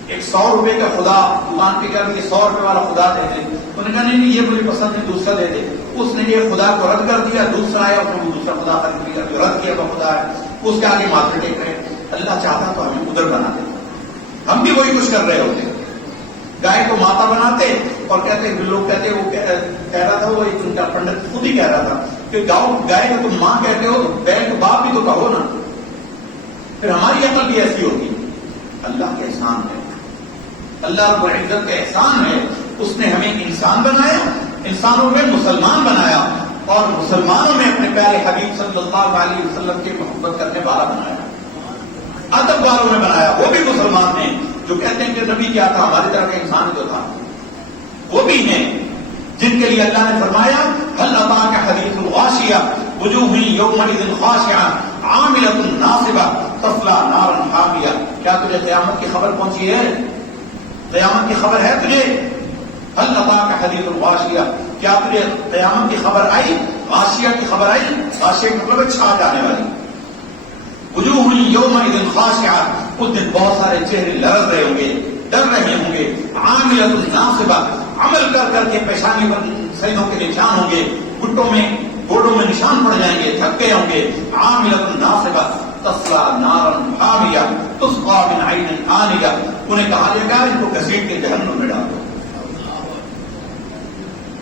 ایک 100 روپے کا خدا دکان پہ کر کے 100 روپے والا خدا دے دے. انہوں نے کہا نہیں یہ مجھے پسند ہے, دوسرا دے دے. اس نے یہ خدا کو رد کر دیا, دوسرا آیا, اس نے دوسرا خدا خرید لیا, جو رد کیا وہ خدا ہے, اس کے آگے ماتھے ٹیک رہے. اللہ چاہتا تو ہمیں ادھر بنا دے, ہم بھی وہی کچھ کر رہے ہوتے. گائے کو ماتا بناتے اور کہتے لوگ کہتے وہ کہہ رہا تھا، وہ ایک ان کا پنڈت خود ہی کہہ رہا تھا کہ گائے کو تم ماں کہتے ہو تو بیل کو باپ بھی تو کہو نا. پھر ہماری عقل بھی ایسی ہوگی. اللہ کا احسان ہے، اللہ رب العزت کا احسان ہے. اس نے ہمیں انسان بنایا، انسانوں میں مسلمان بنایا، اور مسلمانوں میں اپنے پیارے حبیب صلی اللہ علیہ وسلم کی محبت کرنے والا بنایا، ادب والوں میں بنایا. وہ بھی مسلمان ہیں جو کہتے ہیں کہ نبی کیا تھا، ہماری طرح کا انسان جو تھا. وہ بھی ہیں جن کے لیے اللہ نے فرمایا هل أتاك حديث الغاشية وجوه يومئذ خاشعة عاملة ناصبة تصلى نارا حامية. کیا تجھے قیامت کی خبر پہنچی ہے؟ قیامت کی خبر ہے تجھے؟ هل أتاك حديث الغاشية، کیا تجھے قیامت کی خبر آئی؟ غاشیہ کی خبر آئی. غاشیہ کا مطلب چھا جانے والی. وجوہ یومئذ خاشعة، اس دن بہت سارے چہرے لرز رہے ہوں گے، ڈر رہے ہوں گے. عاملة ناصبة، عمل کر کر کے پیشانی پر سینوں کے نشان ہوں گے، گھٹوں میں گوڑوں میں نشان پڑ جائیں گے، تھک گئے ہوں گے. عاملة ناصبة تصلى نارا حامیہ تسقى من عین آنیہ. انہیں کہا جائے گا ان کو گھسیٹ کے جہنم میں ڈالو.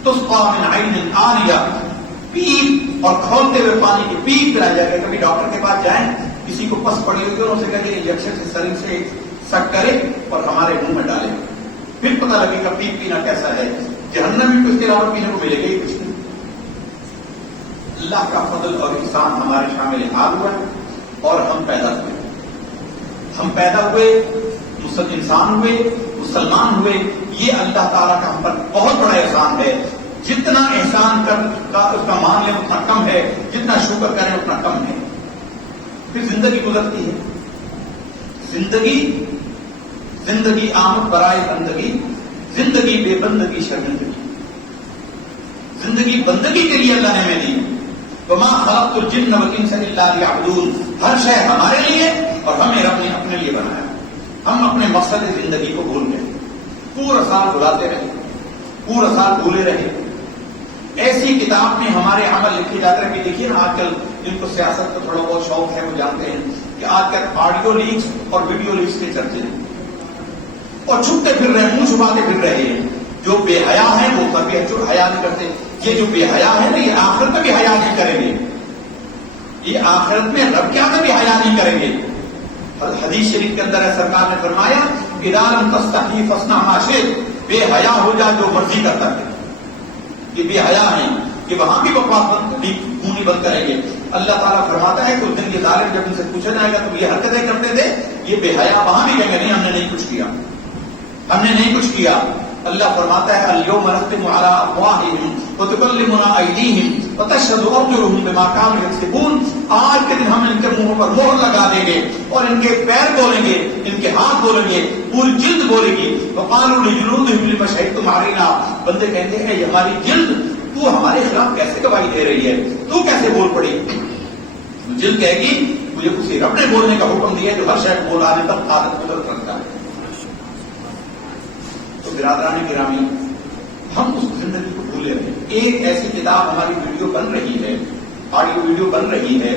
تسقى من عین آنیہ، پیپ اور کھولتے ہوئے پانی کی پیپ پلایا جائے گا. کبھی ڈاکٹر کے پاس جائیں، کسی کو پس پڑی ہوئی ان سے کہتے ہیں انجیکشن سے سرنج سے سک کرے اور ہمارے منہ میں ڈالے، پھر پتہ لگے گا پیپ پینا کیسا ہے. جہنم میں تو اس کے علاوہ پینے کو ملے گا ہی کچھ نہیں. اللہ کا فضل اور احسان ہمارے شامل حال ہوا ہے اور ہم پیدا ہوئے. ہم پیدا ہوئے، انسان ہوئے، مسلمان ہوئے. یہ اللہ تعالیٰ کا ہم پر بہت بڑا احسان ہے. جتنا احسان کا اس کا مان لیں اتنا کم ہے، جتنا شکر کریں اتنا کم ہے. پھر زندگی گزرتی ہے. زندگی آمد برائے بندگی، زندگی بے بندگی شرمندگی. زندگی بندگی کے لیے اللہ نے ہمیں دی. وما خلقت الجن والانس الا ليعبدون. ہر شے ہمارے لیے اور ہمیں رب نے اپنے لیے بنایا. ہم اپنے مقصد زندگی کو بھول گئے، پورا سال بھلاتے رہے، پورا سال بھولے رہے. ایسی کتاب میں ہمارے عمل لکھے جاتے ہیں کہ دیکھیے نا آج کل جن کو سیاست کا تھوڑا بہت شوق ہے وہ جانتے ہیں کہ آج کل آڈیو لیکس اور ویڈیو لیکس کے چرچے ہیں اور چھپتے پھر رہے، منہ چھپاتے پھر رہے ہیں. جو بے حیا ہیں وہ کبھی حیا نہیں کرتے. یہ جو بے حیا ہے نا، یہ آخرت میں بھی حیا نہیں کریں گے. یہ آخرت میں رب کیا میں بھی حیا نہیں کریں گے. حدیث شریف کے اندر ہے، سرکار نے فرمایا اذا لم تستحی فاصنع ما شئت. بے حیا ہو جا جو مرضی کرتا ہے. یہ بے حیا ہیں کہ وہاں بھی بکواس نہیں بند کریں گے. اللہ تعالیٰ فرماتا ہے کہ اس دن یہ ظالم جب ان سے پوچھا جائے گا تم یہ حرکتیں کرتے تھے، یہ بے حیا وہاں بھی کہیں گے نہیں ہم نے نہیں کچھ کیا، ہم نے نہیں کچھ کیا. اللہ فرماتا ہے اليوم نختم على افواههم وتكلمنا ايديهم وتشهد ارجلهم بما كانوا يكسبون. آج کے دن ہم ان کے منہ پر مہر لگا دیں گے اور ان کے پیر بولیں گے، ان کے ہاتھ بولیں گے، پوری جلد بولے گی. وقالوا لجلودهم لما شهدتم علينا. بندے کہتے ہیں یہ ہماری جلد تو ہمارے خلاف کیسے گواہی دے رہی ہے، تو کیسے بول پڑی. جلد کہے گی مجھے کسی رب نے بولنے کا حکم دیا جو ہر شے کو بولانے تک عادت قدرت رکھتا ہے. تو برادران گرامی، ہم اس زندگی کو بھولے رہے. ایک ایسی کتاب ہماری ویڈیو بن رہی ہے، آڈیو ویڈیو بن رہی ہے،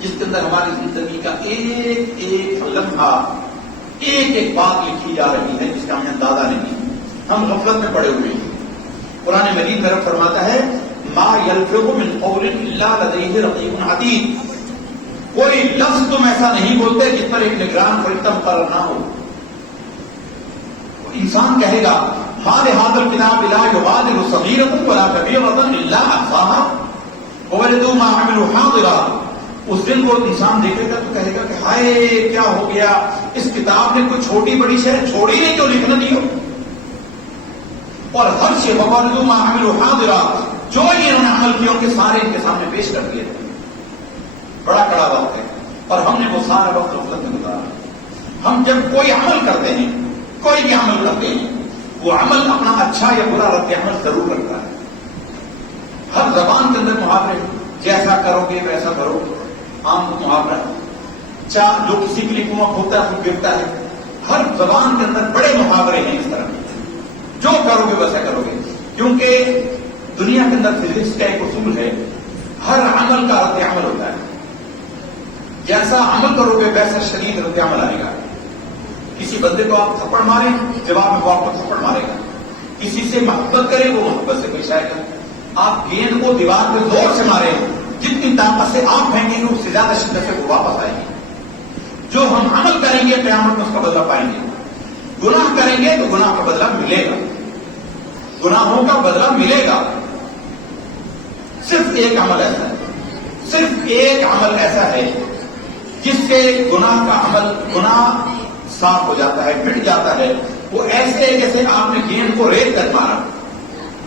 جس کے اندر ہماری زندگی کا ایک ایک لمحہ، ایک ایک بات لکھی جا رہی ہے جس کا ہمیں اندازہ نہیں. ہم غفلت میں پڑے ہوئے ہیں. قرآن مجید میں رب فرماتا ہے ما یلفظ من قول الا لدیہ رقیب عتید. کوئی لفظ تم ایسا نہیں بولتے جس پر ایک نگران فرشتہ مقرر نہ ہو. انسان کہے گا ما لهذا الكتاب لا يغادر صغيرة ولا كبيرة الا احصاها ووجدوا ما عملوا حاضرا. اس دن وہ انسان دیکھے گا تو کہے گا کہ ہائے کیا ہو گیا، اس کتاب نے کوئی چھوٹی بڑی شے چھوڑی نہیں جو لکھنا نہیں ہو. اور ہر شے ووجدوا ما عملوا حاضرا، جو یہ انہوں نے عمل کیا ان کے سارے ان کے سامنے پیش کر دیے. بڑا کڑا وقت ہے اور ہم نے وہ سارا وقت غفلت میں گزارا. ہم جب کوئی عمل کرتے ہیں، کوئی بھی عمل کرتے ہیں، وہ عمل اپنا اچھا یا برا رد عمل ضرور کرتا ہے. ہر زبان کے اندر محاورے، جیسا کرو گے ویسا کرو، عام محاورہ. جو کسی کے لیے کنواں کھوتا ہے وہ گرتا ہے. ہر زبان کے اندر بڑے محاورے ہیں اس طرح، جو کرو گے ویسا کرو گے. کیونکہ دنیا کے اندر فزکس کا ایک اصول ہے، ہر عمل کا رد عمل ہوتا ہے. جیسا عمل کرو گے ویسا شدید رد عمل آئے گا. کسی بندے کو آپ تھپڑ ماریں جواب میں وہ آپ کو تھپڑ مارے گا. کسی سے محبت کرے وہ محبت سے پیش آئے گا. آپ گیند کو دیوار پہ زور سے مارے جتنی طاقت سے آپ پھینکیں گے اس سے زیادہ شدت سے وہ واپس آئے گی. جو ہم عمل کریں گے قیامت میں اس کا بدلہ پائیں گے. گناہ کریں گے تو گناہ کا بدلہ ملے گا, گناہوں کا بدلہ ملے گا. صرف ایک عمل ایسا ہے, صرف ایک عمل ایسا ہے جس سے گناہ کا عمل, گناہ صاف ہو جاتا ہے, مٹ جاتا ہے. وہ ایسے ہے جیسے آپ نے گیند کو ریت کر مارا.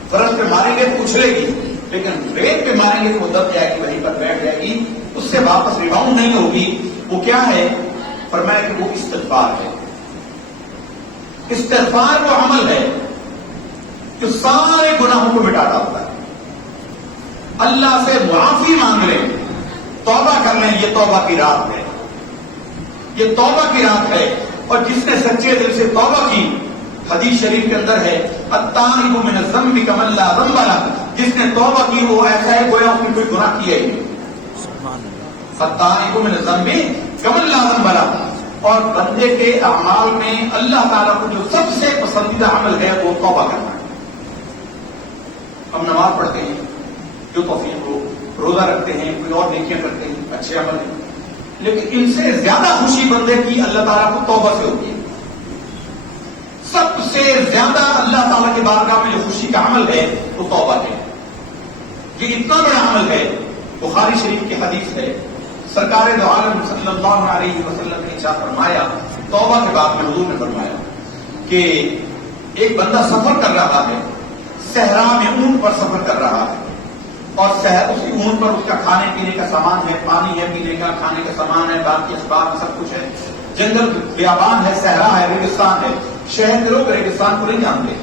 فرش پہ ماریں گے تو اچھلے گی, لیکن ریت پہ ماریں گے تو وہ دب جائے گی, وہیں پر بیٹھ جائے گی, اس سے واپس ریباؤنڈ نہیں ہوگی. وہ کیا ہے؟ فرمایا کہ وہ استغفار ہے. استغفار وہ عمل ہے جو سارے گناہوں کو مٹا ڈالتا ہے. اللہ سے معافی مانگ لیں, توبہ کر لیں, یہ توبہ کی رات ہے, یہ توبہ کی رات ہے. اور جس نے سچے دل سے توبہ کی, حدیث شریف کے اندر ہے التائب من الذنب کمن لا ذنب لہ, جس نے توبہ کی وہ ایسا ہے گویا اس نے کوئی گناہ کیا ہی نہیں. التائب من الذنب کمن لا ذنب لہ. اور بندے کے اعمال میں اللہ تعالیٰ کو جو سب سے پسندیدہ عمل ہے وہ توبہ کرنا ہے. ہم نماز پڑھتے ہیں جو توفیق ہو, روزہ رکھتے ہیں, کوئی اور نیکیاں کرتے ہیں, اچھے عمل ہیں, لیکن ان سے زیادہ خوشی بندے کی اللہ تعالیٰ کو توبہ سے ہوتی ہے. سب سے زیادہ اللہ تعالیٰ کے بارگاہ میں جو خوشی کا عمل ہے وہ توبہ ہے. یہ اتنا بڑا عمل ہے. بخاری شریف کی حدیث ہے, سرکار دو عالم صلی اللہ علیہ وسلم نے ارشاد فرمایا, توبہ کے بعد میں حضور نے فرمایا کہ ایک بندہ سفر کر رہا ہے, صحرا میں اونٹ پر سفر کر رہا ہے, اور اس کی اونٹ پر اس کا کھانے پینے کا سامان ہے, پانی ہے پینے کا, کھانے کا سامان ہے, باقی اسباب سب کچھ ہے. جنگل بیابان ہے, صحرا ہے, ریگستان ہے. شہر کے لوگ ریگستان کو نہیں جانتے.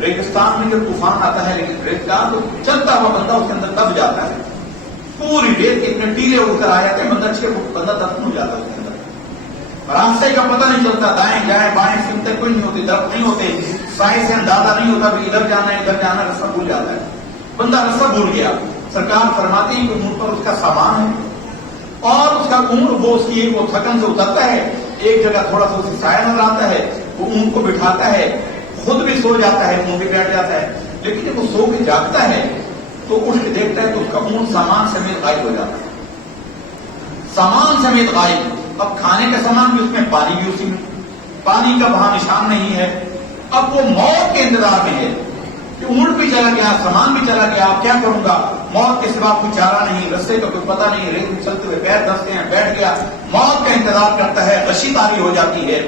ریگستان میں جب طوفان آتا ہے, لیکن ریگستان تو چلتا ہوا بندہ اس کے اندر دب جاتا ہے. پوری ریت کے اتنے ٹیلے اڑ کر آ جاتے ہیں, بندہ دفن ہو جاتا ہے اس کے اندر. راستے کا پتہ نہیں چلتا, دائیں جائیں بائیں سمتیں کوئی نہیں ہوتی, درخت نہیں ہوتے, سائنس سے اندازہ نہیں ہوتا بھی ادھر جانا ہے ادھر جانا, راستہ بھول جاتا ہے. بندہ راستہ بھول گیا. سرکار فرماتے ہیں کہ اونٹ پر اس کا سامان ہے اور اس کا اونٹ وہ اس کی وہ تھکن سے اترتا ہے, ایک جگہ تھوڑا سا اسے سایہ نظر آتا ہے, وہ اونٹ کو بٹھاتا ہے, خود بھی سو جاتا ہے, اونٹ بھی بیٹھ جاتا ہے. لیکن جب وہ سو کے جاگتا ہے تو اٹھ کے دیکھتا ہے تو اس کا اونٹ سامان سمیت غائب ہو جاتا ہے, سامان سمیت غائب. اب کھانے کا سامان بھی اس میں, پانی بھی اسی میں, پانی کا وہاں نشان نہیں ہے. اب وہ موت کے انتظار میں ہے کہ اونٹ بھی چلا گیا, سامان بھی چلا گیا, اب کیا کروں گا, موت کے سوا کوئی چارہ نہیں, رستے کا کوئی پتہ نہیں, ریت میں چلتے ہوئے پیر دھستے ہیں, بیٹھ گیا, موت کا انتظار کرتا ہے. غشی طاری ہو جاتی ہے,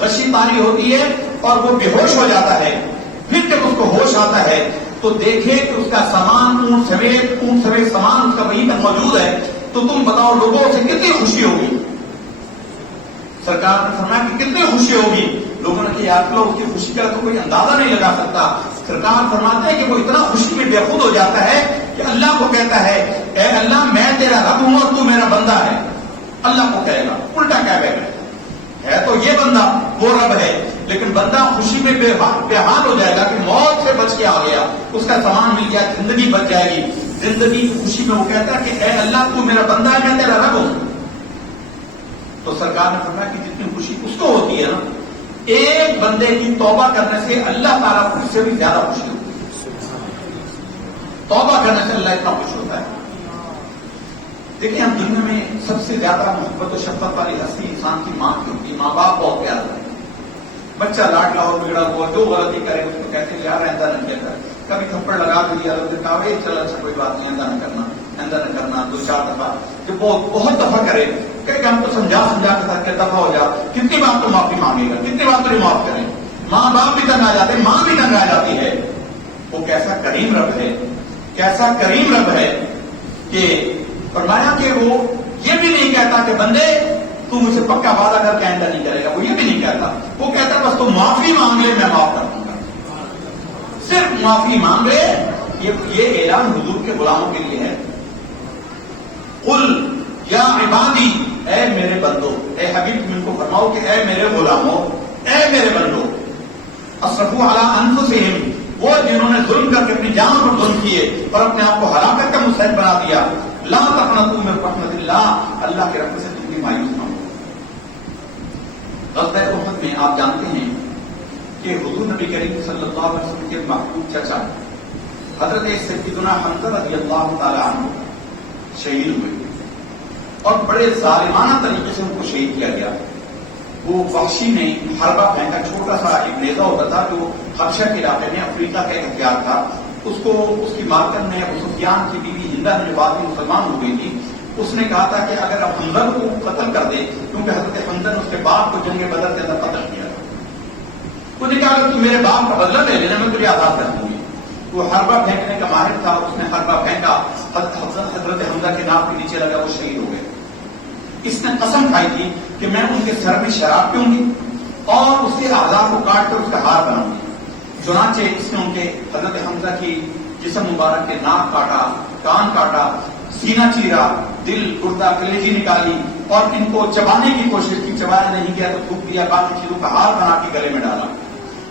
غشی طاری ہوتی ہے اور وہ بے ہوش ہو جاتا ہے. پھر جب اس کو ہوش آتا ہے تو دیکھے کہ اس کا سامان اونٹ سمیت سامان اس کا وہیں پر موجود ہے. تو تم بتاؤ لوگوں سے کتنی خوشی ہوگی. سرکار نے فرمایا کہ کتنی خوشی ہوگی. لوگوں نے کہا یا اس کی خوشی کا تو کوئی اندازہ نہیں لگا سکتا. سرکار فرماتے ہیں کہ وہ اتنا خوشی میں بے خود ہو جاتا ہے کہ اللہ کو کہتا ہے اے اللہ میں تیرا رب ہوں اور تو میرا بندہ ہے. اللہ کو کہے گا, الٹا کہہ گا, ہے تو یہ بندہ وہ رب ہے, لیکن بندہ خوشی میں بے حال ہو جائے گا کہ موت سے بچ کے آ گیا, اس کا سامان مل گیا, زندگی بچ جائے گی. زندگی کی خوشی میں وہ کہتا ہے کہ اے اللہ تو میرا بندہ ہے, میں تیرا رب ہوں. تو سرکار نے فرمایا کہ جتنی خوشی اس کو ہوتی ہے نا, ایک بندے کی توبہ کرنے سے اللہ تعالیٰ کو اس سے بھی زیادہ خوشی ہوتی ہے. توبہ کرنے سے اللہ اتنا خوش ہوتا ہے. دیکھیں ہم دنیا میں سب سے زیادہ محبت و شفقت والی ہستی انسان کی ماں کی ہوتی ہے. ماں باپ بہت پیار ہوتے ہیں. بچہ لاڈلا اور بگڑا ہوا جو غلطی کرے اس کو کہتے ہیں یار ایسا نہ کیا کر, کبھی تھپڑ لگا دیا, کہا چل اچھا کوئی بات نہیں, ایسا نہ کرنا, 2-4 دفعہ جب بہت دفعہ کرے کہ ہم کو سمجھا کے دفعہ ہو جا, کتنی بار تو معافی مانگے گا, کتنی بار تو معاف کریں. ماں باپ بھی تنگ آ جاتے ہیں, ماں بھی تنگ آ جاتی ہے. وہ کیسا کریم رب ہے, کیسا کریم رب ہے کہ فرمایا کہ وہ یہ بھی نہیں کہتا کہ بندے تو مجھ سے پکا وعدہ کر کے آئندہ نہیں کرے گا, وہ یہ بھی نہیں کہتا. وہ کہتا بس تو معافی مانگ لے میں معاف کر دوں گا, صرف معافی مانگ لے. یہ اعلان حضور کے غلاموں کے لیے ہے. قل یا عبادی, اے میرے بندو, اے حبیب تم ان کو فرماؤ کہ اے میرے غلاموں, اے میرے بندو, اسرفوا علی انفسہم, وہ جنہوں نے ظلم کر کے اپنی جان پر ظلم کیے اور اپنے آپ کو ہلاکت کا مستحق بنا دیا, لا تقنطوا من رحمت اللہ, اللہ کے رحمت سے تم بھی مایوس نہ ہو. غزوہ احد میں آپ جانتے ہیں کہ حضور نبی کریم صلی اللہ علیہ وسلم کے محبوب چچا حضرت سیدنا حمزہ رضی اللہ تعالی عنہ شہید ہوئے اور بڑے ظالمانہ طریقے سے ان کو شہید کیا گیا. وہ وحشی نے حربہ پھینکا، چھوٹا سا ایک نیزہ ہوتا تھا جو حبشہ کے علاقے میں افریقہ کا ایک ہتھیار تھا، اس کو اس کی مارکن میں ابو سفیان کی بیوی ہندہ نے بعد میں مسلمان ہو گئی تھی، اس نے کہا تھا کہ اگر اب حمزہ کو قتل کر دے، کیونکہ حضرت حمزہ نے اس کے باپ کو جنگ بدر کے اندر قتل کیا تھا، تو نے کہا اگر تم میرے باپ کا بدلہ لے لینا میں تجھے آزاد کر دوں گی. وہ حربہ پھینکنے کا ماہر تھا، اس نے حربہ پھینکا، حضرت حمزہ کے ناک کے نیچے لگا، وہ شہید ہو گئے. اس نے قسم کھائی تھی کہ میں ان کے سر میں شراب پیوں گی اور اس کے اعضاء کو کاٹ کر اس کا ہار بناؤں گی. چنانچہ اس نے ان کے حضرت حمزہ کی جسم مبارک کے ناک کاٹا، کان کاٹا، سینہ چیرا، دل، گردہ، کلیجی نکالی اور ان کو چبانے کی کوشش کی، چبایا نہیں گیا تو تھوک دیا، باقی چیزوں کا ہار بنا کے گلے میں ڈالا،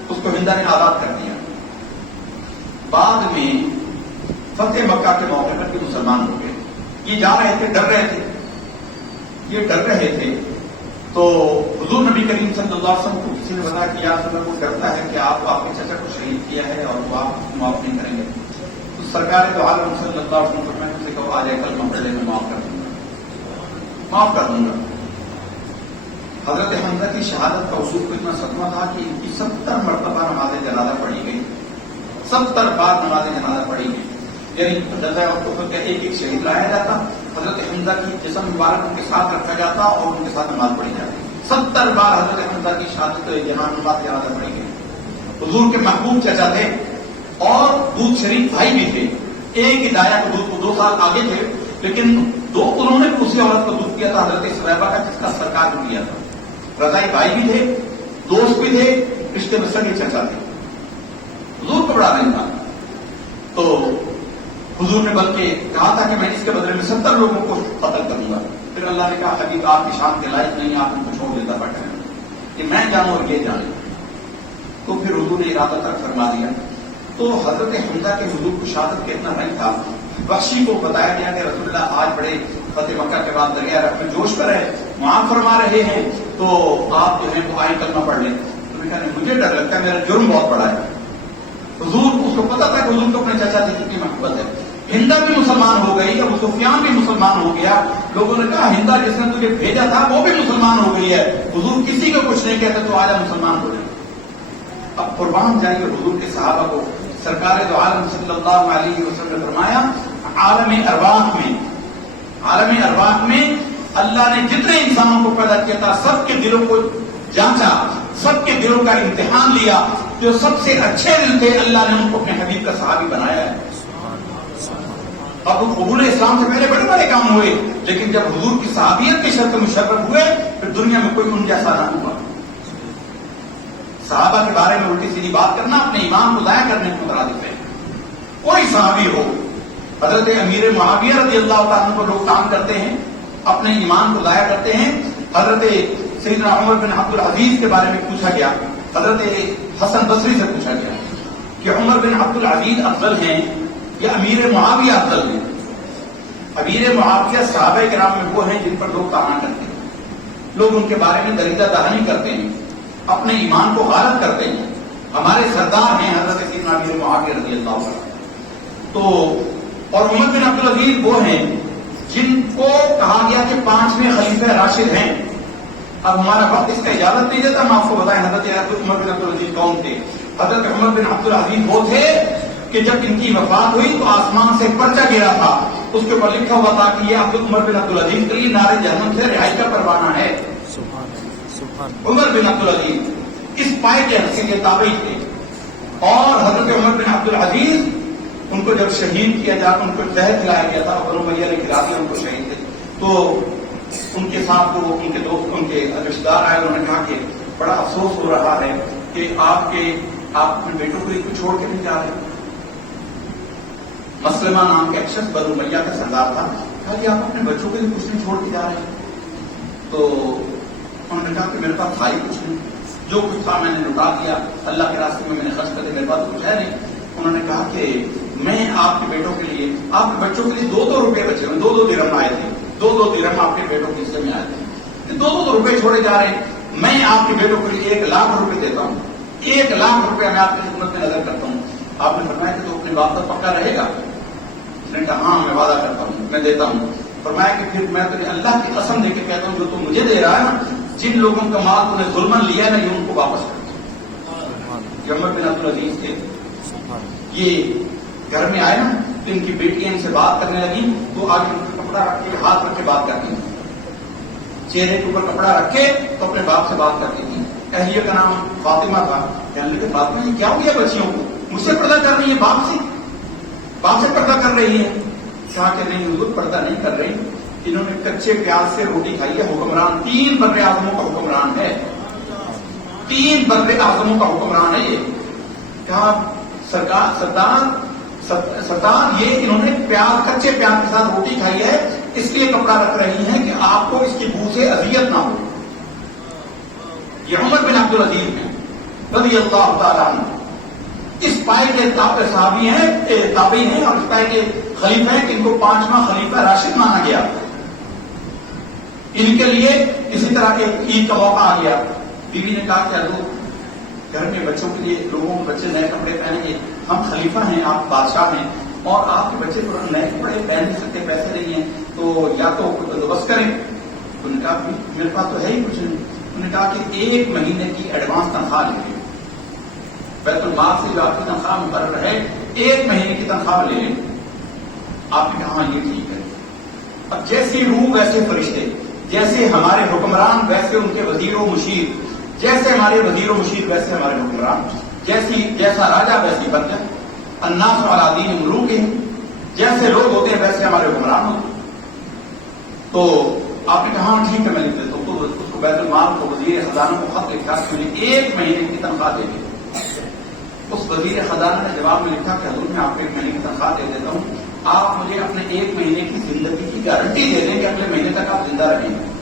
اس کو ہندہ نے آزاد کر دیا. بعد میں فتح مکہ کے موقع پر یہ مسلمان ہو گئے. یہ جا رہے تھے، ڈر رہے تھے، یہ ڈر رہے تھے تو حضور نبی کریم صلی اللہ علیہ وسلم کو کسی نے بتایا کہ یا رسول اللہ، وہ ڈرتا ہے کہ آپ کے چچا کو شہید کیا ہے اور وہ آپ معاف نہیں کریں گے. تو سرکار دو عالم صلی اللہ علیہ وسلم فرمایا کہ کہو آج کلمہ پڑھ لے، میں معاف کر دوں گا، معاف کر دوں گا. حضرت حمزہ کی شہادت کا حضور کو اتنا صدمہ تھا کہ ان کی 70 مرتبہ نماز جنازہ پڑھی گئی، 70 بار نماز جنازہ پڑھی گئی. یعنی غزوہ احد کا ایک ایک شہید لایا جاتا، حضرت حمزہ کی جسم مبارک ان کے ساتھ رکھا جاتا اور ان کے ساتھ نماز پڑھی جاتی. 70 بار حضرت حمزہ کی شہادت نماز جنازہ پڑھی گئی. حضور کے محبوب چچا تھے اور دودھ شریف بھائی بھی تھے. ایک ہی دایا کو دودھ کو 2 سال آگے تھے، لیکن انہوں نے اسی عورت کو دودھ کیا تھا، حضرت سلیبہ کا، جس کا سرکار نے کیا تھا. رضائی بھائی بھی تھے، دوست بھی تھے، رشتے میں سگے چچا تھے. حضور کو بڑا نہیں تھا تو حضور نے بلکہ کہا تھا کہ میں اس کے بدلے میں 70 لوگوں کو قتل کروں گا. پھر اللہ نے کہا حبیب آپ کی شان کے لائق نہیں، آپ ان کو چھوڑ دیتا بیٹھے کہ میں جانوں اور یہ جانے. تو پھر حضور نے ارادہ تک فرما دیا. تو حضرت حمزہ کے حضور کو شہادت کا اتنا رنگ تھا، وحشی کو بتایا گیا کہ رسول اللہ آج بڑے فتح مکہ کے بعد دریا رخ میں جوش پر ہے، معاف فرما رہے ہیں، تو آپ جو ہے وہ آئیں کلمہ پڑھ لیں. تو میں کہا مجھے ڈر لگتا ہے، میرا جرم بہت بڑا ہے. حضور اس کو پتا تھا کہ حضور کو اپنے چچا سے کتنی محبت ہے. ہندہ بھی مسلمان ہو گئی، ابو سفیان بھی مسلمان ہو گیا. لوگوں نے کہا ہندہ جس نے تجھے بھیجا تھا وہ بھی مسلمان ہو گئی ہے، حضور کسی کو کچھ نہیں کہتے تو آجا مسلمان ہو جائے. اب قربان جائیں گے حضور کے صحابہ کو. سرکار دو عالم صلی اللہ علیہ وسلم نے فرمایا عالم ارواح میں اللہ نے جتنے انسانوں کو پیدا کیا تھا سب کے دلوں کو جانچا، سب کے دلوں کا امتحان لیا. جو سب سے اچھے دل تھے اللہ نے ان کو اپنے حبیب کا صحابی بنایا ہے. اب وہ قبول اسلام سے پہلے بڑے بڑے کام ہوئے، لیکن جب حضور کی صحابیت کے شرط مشرف ہوئے پھر دنیا میں کوئی ان جیسا نہ ہوا. صحابہ کے بارے میں الٹی سیدھی بات کرنا اپنے ایمان کو ضائع کرنے کو مترادف ہے. کوئی صحابی ہو، حضرت امیر معاویہ رضی اللہ تعالیٰ عنہ کو لوگ کام کرتے ہیں، اپنے ایمان کو ضائع کرتے ہیں. حضرت سیدنا عمر بن عبد العزیز کے بارے میں پوچھا گیا، حضرت حسن بصری سے پوچھا گیا کہ عمر بن عبد العزیز افضل ہیں یا امیر معاویہ افضل ہیں؟ امیر معاویہ صحابہ کرام میں وہ ہیں جن پر لوگ تانا کرتے ہیں، لوگ ان کے بارے میں دریدہ دہانی کرتے ہیں، اپنے ایمان کو غارت کرتے ہیں. ہمارے سردار ہیں حضرت سیدنا امیر معاویہ رضی اللہ عنہ. تو اور عمر بن عبد العزیز وہ ہیں جن کو کہا گیا کہ 5ویں خلیفہ راشد ہیں. اب ہمارا وقت اس کا اجازت نہیں دیتا، ہم آپ کو بتائیں حضرت عمر بن عبد العزیز کون تھے. حضرت عمر بن عبد العزیز وہ تھے کہ جب ان کی وفات ہوئی تو آسمان سے پرچہ گرا تھا، اس کے اوپر لکھا ہوا تھا کہ یہ عمر بن عبد العزیز کے لیے نار جہنم سے رہائی کا پروانہ ہے. عمر بن عبد العزیز اس پائے کے حصے کے تابعی تھے. اور حضرت عمر بن عبد العزیز ان کو جب شہید کیا جا ان کو زہر کھلایا گیا تھا، بنو امیہ نے کھلا دیا ان کو شہید تھے. تو ان کے ساتھ وہ ان کے دوست ان کے رشتہ دار آئے، انہوں نے کہا کہ بڑا افسوس ہو رہا ہے کہ آپ اپنے بیٹوں کو ایک چھوڑ کے نہیں جا رہے. مسلمہ نام کا ایک شخص بنو امیہ کا سردار تھا، کہا کہ آپ اپنے بچوں کے لیے کچھ نہیں چھوڑ کے جا رہے ہیں. تو انہوں نے کہا کہ میرے پاس تھا ہی کچھ نہیں، جو کچھ تھا میں نے لٹا دیا، اللہ کے راستے میں نے خرچ کر دیا، میرے پاس کچھ ہے نہیں. انہوں نے کہا کہ میں آپ کے بیٹوں کے لیے، آپ کے بچوں کے لیے 2 روپے بچے ہوئے، 2 درہم آئے تھے، 2 درہم آپ کے بیٹوں کے حصے میں آئے تھے، 2 روپے چھوڑے جا رہے ہیں. میں آپ کے بیٹوں کو 1,00,000 روپے دیتا ہوں، 1,00,000 روپے میں آپ کی خدمت میں نظر کرتا ہوں۔ آپ نے فرمایا کہ تو اپنے باپ پر پکا رہے گا؟ اس نے کہا ہاں میں وعدہ کرتا ہوں، میں دیتا ہوں۔ فرمایا کہ پھر میں تجھے اللہ کی قسم دے کے کہتا ہوں جو تو مجھے دے رہا ہے نا، جن لوگوں کا مال تو نے ظلمن لیا ہے نا، یہ ان کو واپس کر دو۔ عمر بن عبدالعزیز تھے، یہ گھر میں آئے نا تو ان کی بیٹیاں ان سے بات کرنے لگی تو آگے ان کا کپڑا رکھ کے ہاتھ رکھ کے بات کرتی تھی، چہرے کے اوپر کپڑا رکھ کے تو اپنے باپ سے بات کرتی تھی۔ اہلیہ کا نام فاطمہ تھا، کہنے لگے فاطمہ یہ کیا ہو گیا بچیوں کو، مجھ سے پردہ کر رہی ہے، باپ سے پردہ کر رہی ہے؟ کہا کہ نہیں حضور پردہ نہیں کر رہی، انہوں نے کچے پیاز سے روٹی کھائی ہے، حکمران 3 بر اعظموں کا حکمران ہے، 3 بر اعظموں کا حکمران ہے یہ۔ کہا سردار یہ انہوں نے کچے پیاز کے ساتھ روٹی کھائی ہے، اس لیے کپڑا رکھ رہی ہیں کہ آپ کو اس کی بو سے اذیت نہ ہو۔ یہ عمر بن عبدالعزیز ہیں رضی اللہ تعالیٰ عنہ، اس پائے کے صحابی ہیں، تابعی ہیں، اور اس پائے کے خلیفہ ہیں کہ ان کو 5واں خلیفہ راشد مانا گیا۔ ان کے لیے اسی طرح کے عید کا موقع آ گیا، بیوی نے کہا کہ حضور گھر میں بچوں کے لیے لوگوں کے بچے نئے کپڑے پہنیں گے، ہم خلیفہ ہیں، آپ بادشاہ ہیں، اور آپ کے بچے کو نئے کپڑے پہن نہیں سکتے، پیسے نہیں ہیں، تو یا تو بندوبست کریں۔ تو نے کہا میرے پاس تو ہے ہی کچھ نہیں۔ انہوں نے کہا کہ 1 مہینے کی ایڈوانس تنخواہ لے لیں، بیت المال سے جو آپ کی تنخواہ مقرر ہے 1 مہینے کی تنخواہ لے لیں۔ آپ نے کہا یہ ٹھیک ہے۔ اب جیسی روح ویسے فرشتے، جیسے ہمارے حکمران ویسے ان کے وزیر و مشیر، جیسے ہمارے وزیر و مشیر ویسے ہمارے حکمران، جیسا راجا ویسی بندہ، الناس علی دین ملوکہم، جیسے لوگ ہوتے ہیں ویسے ہمارے حکمران ہوتے ہیں۔ تو آپ نے کہا ہاں ٹھیک ہے میں لکھ دیتا ہوں۔ تو اس کو بیت المال کو وزیر خزانہ کو خط لکھا کہ مجھے 1 مہینے کی تنخواہ دے دیں۔ اس وزیر خزانہ نے جواب میں لکھا کہ حضور میں آپ کو 1 مہینے کی تنخواہ دے دیتا ہوں، آپ مجھے اپنے 1 مہینے کی زندگی کی گارنٹی دے دیں کہ اگلے مہینے تک آپ زندہ رہیں گے۔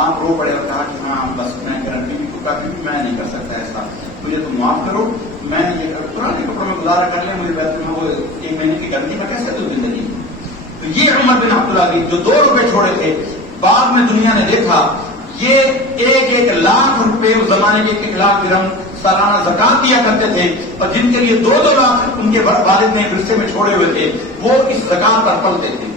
آپ رو پڑے اور کہا کہ ہاں بس میں گارنٹی بھی چکا کیونکہ میں نہیں کر سکتا ایسا، مجھے تو معاف کرو، میں یہ پرانے کپڑوں میں گزارا کر لیں، مجھے بیت میں وہ 1 مہینے کی گارنٹی میں کیسے دوں زندگی۔ تو یہ عمر بن عبدالعزیز جو 2 روپے چھوڑے تھے، بعد میں دنیا نے دیکھا یہ 1,00,000 روپے اس زمانے کے 1 لاکھ درہم سالانہ زکات دیا کرتے تھے، اور جن کے لیے 2-2 لاکھ ان کے والد نے ورثے میں چھوڑے ہوئے تھے وہ اس زکات پر پلتے تھے۔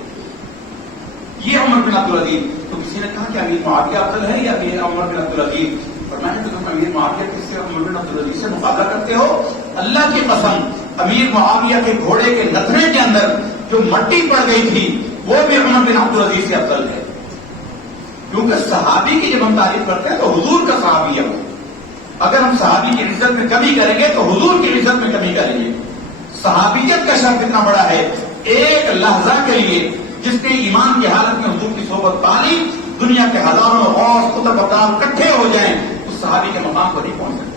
یہ عمر بن عبدالعزیز۔ تو کسی نے کہا کہ امیر معاویہ افضل ہے یا عمر بن عبدالعزیز؟ فرمایا کہ تم امیر معاویہ کس سے عمر بن عبدالعزیز سے مقابلہ کرتے ہو؟ اللہ کی قسم امیر معاویہ کے گھوڑے کے نتھرے کے اندر جو مٹی پڑ گئی تھی وہ بھی عمر بن عبدالعزیز سے افضل ہے، کیونکہ صحابی کی جب ہم تعریف کرتے ہیں تو حضور کا صحابی ہے۔ اگر ہم صحابی کی عزت میں کمی کریں گے تو حضور کی عزت میں کمی کریں گے۔ صحابیت کا شرف اتنا بڑا ہے، ایک لحظہ کے لیے جس نے ایمان کی حالت میں حضور کی صحبت پالی، دنیا کے ہزاروں غوث قطب ابدال اکٹھے ہو جائیں اس صحابی کے مقام کو نہیں پہنچ سکتے۔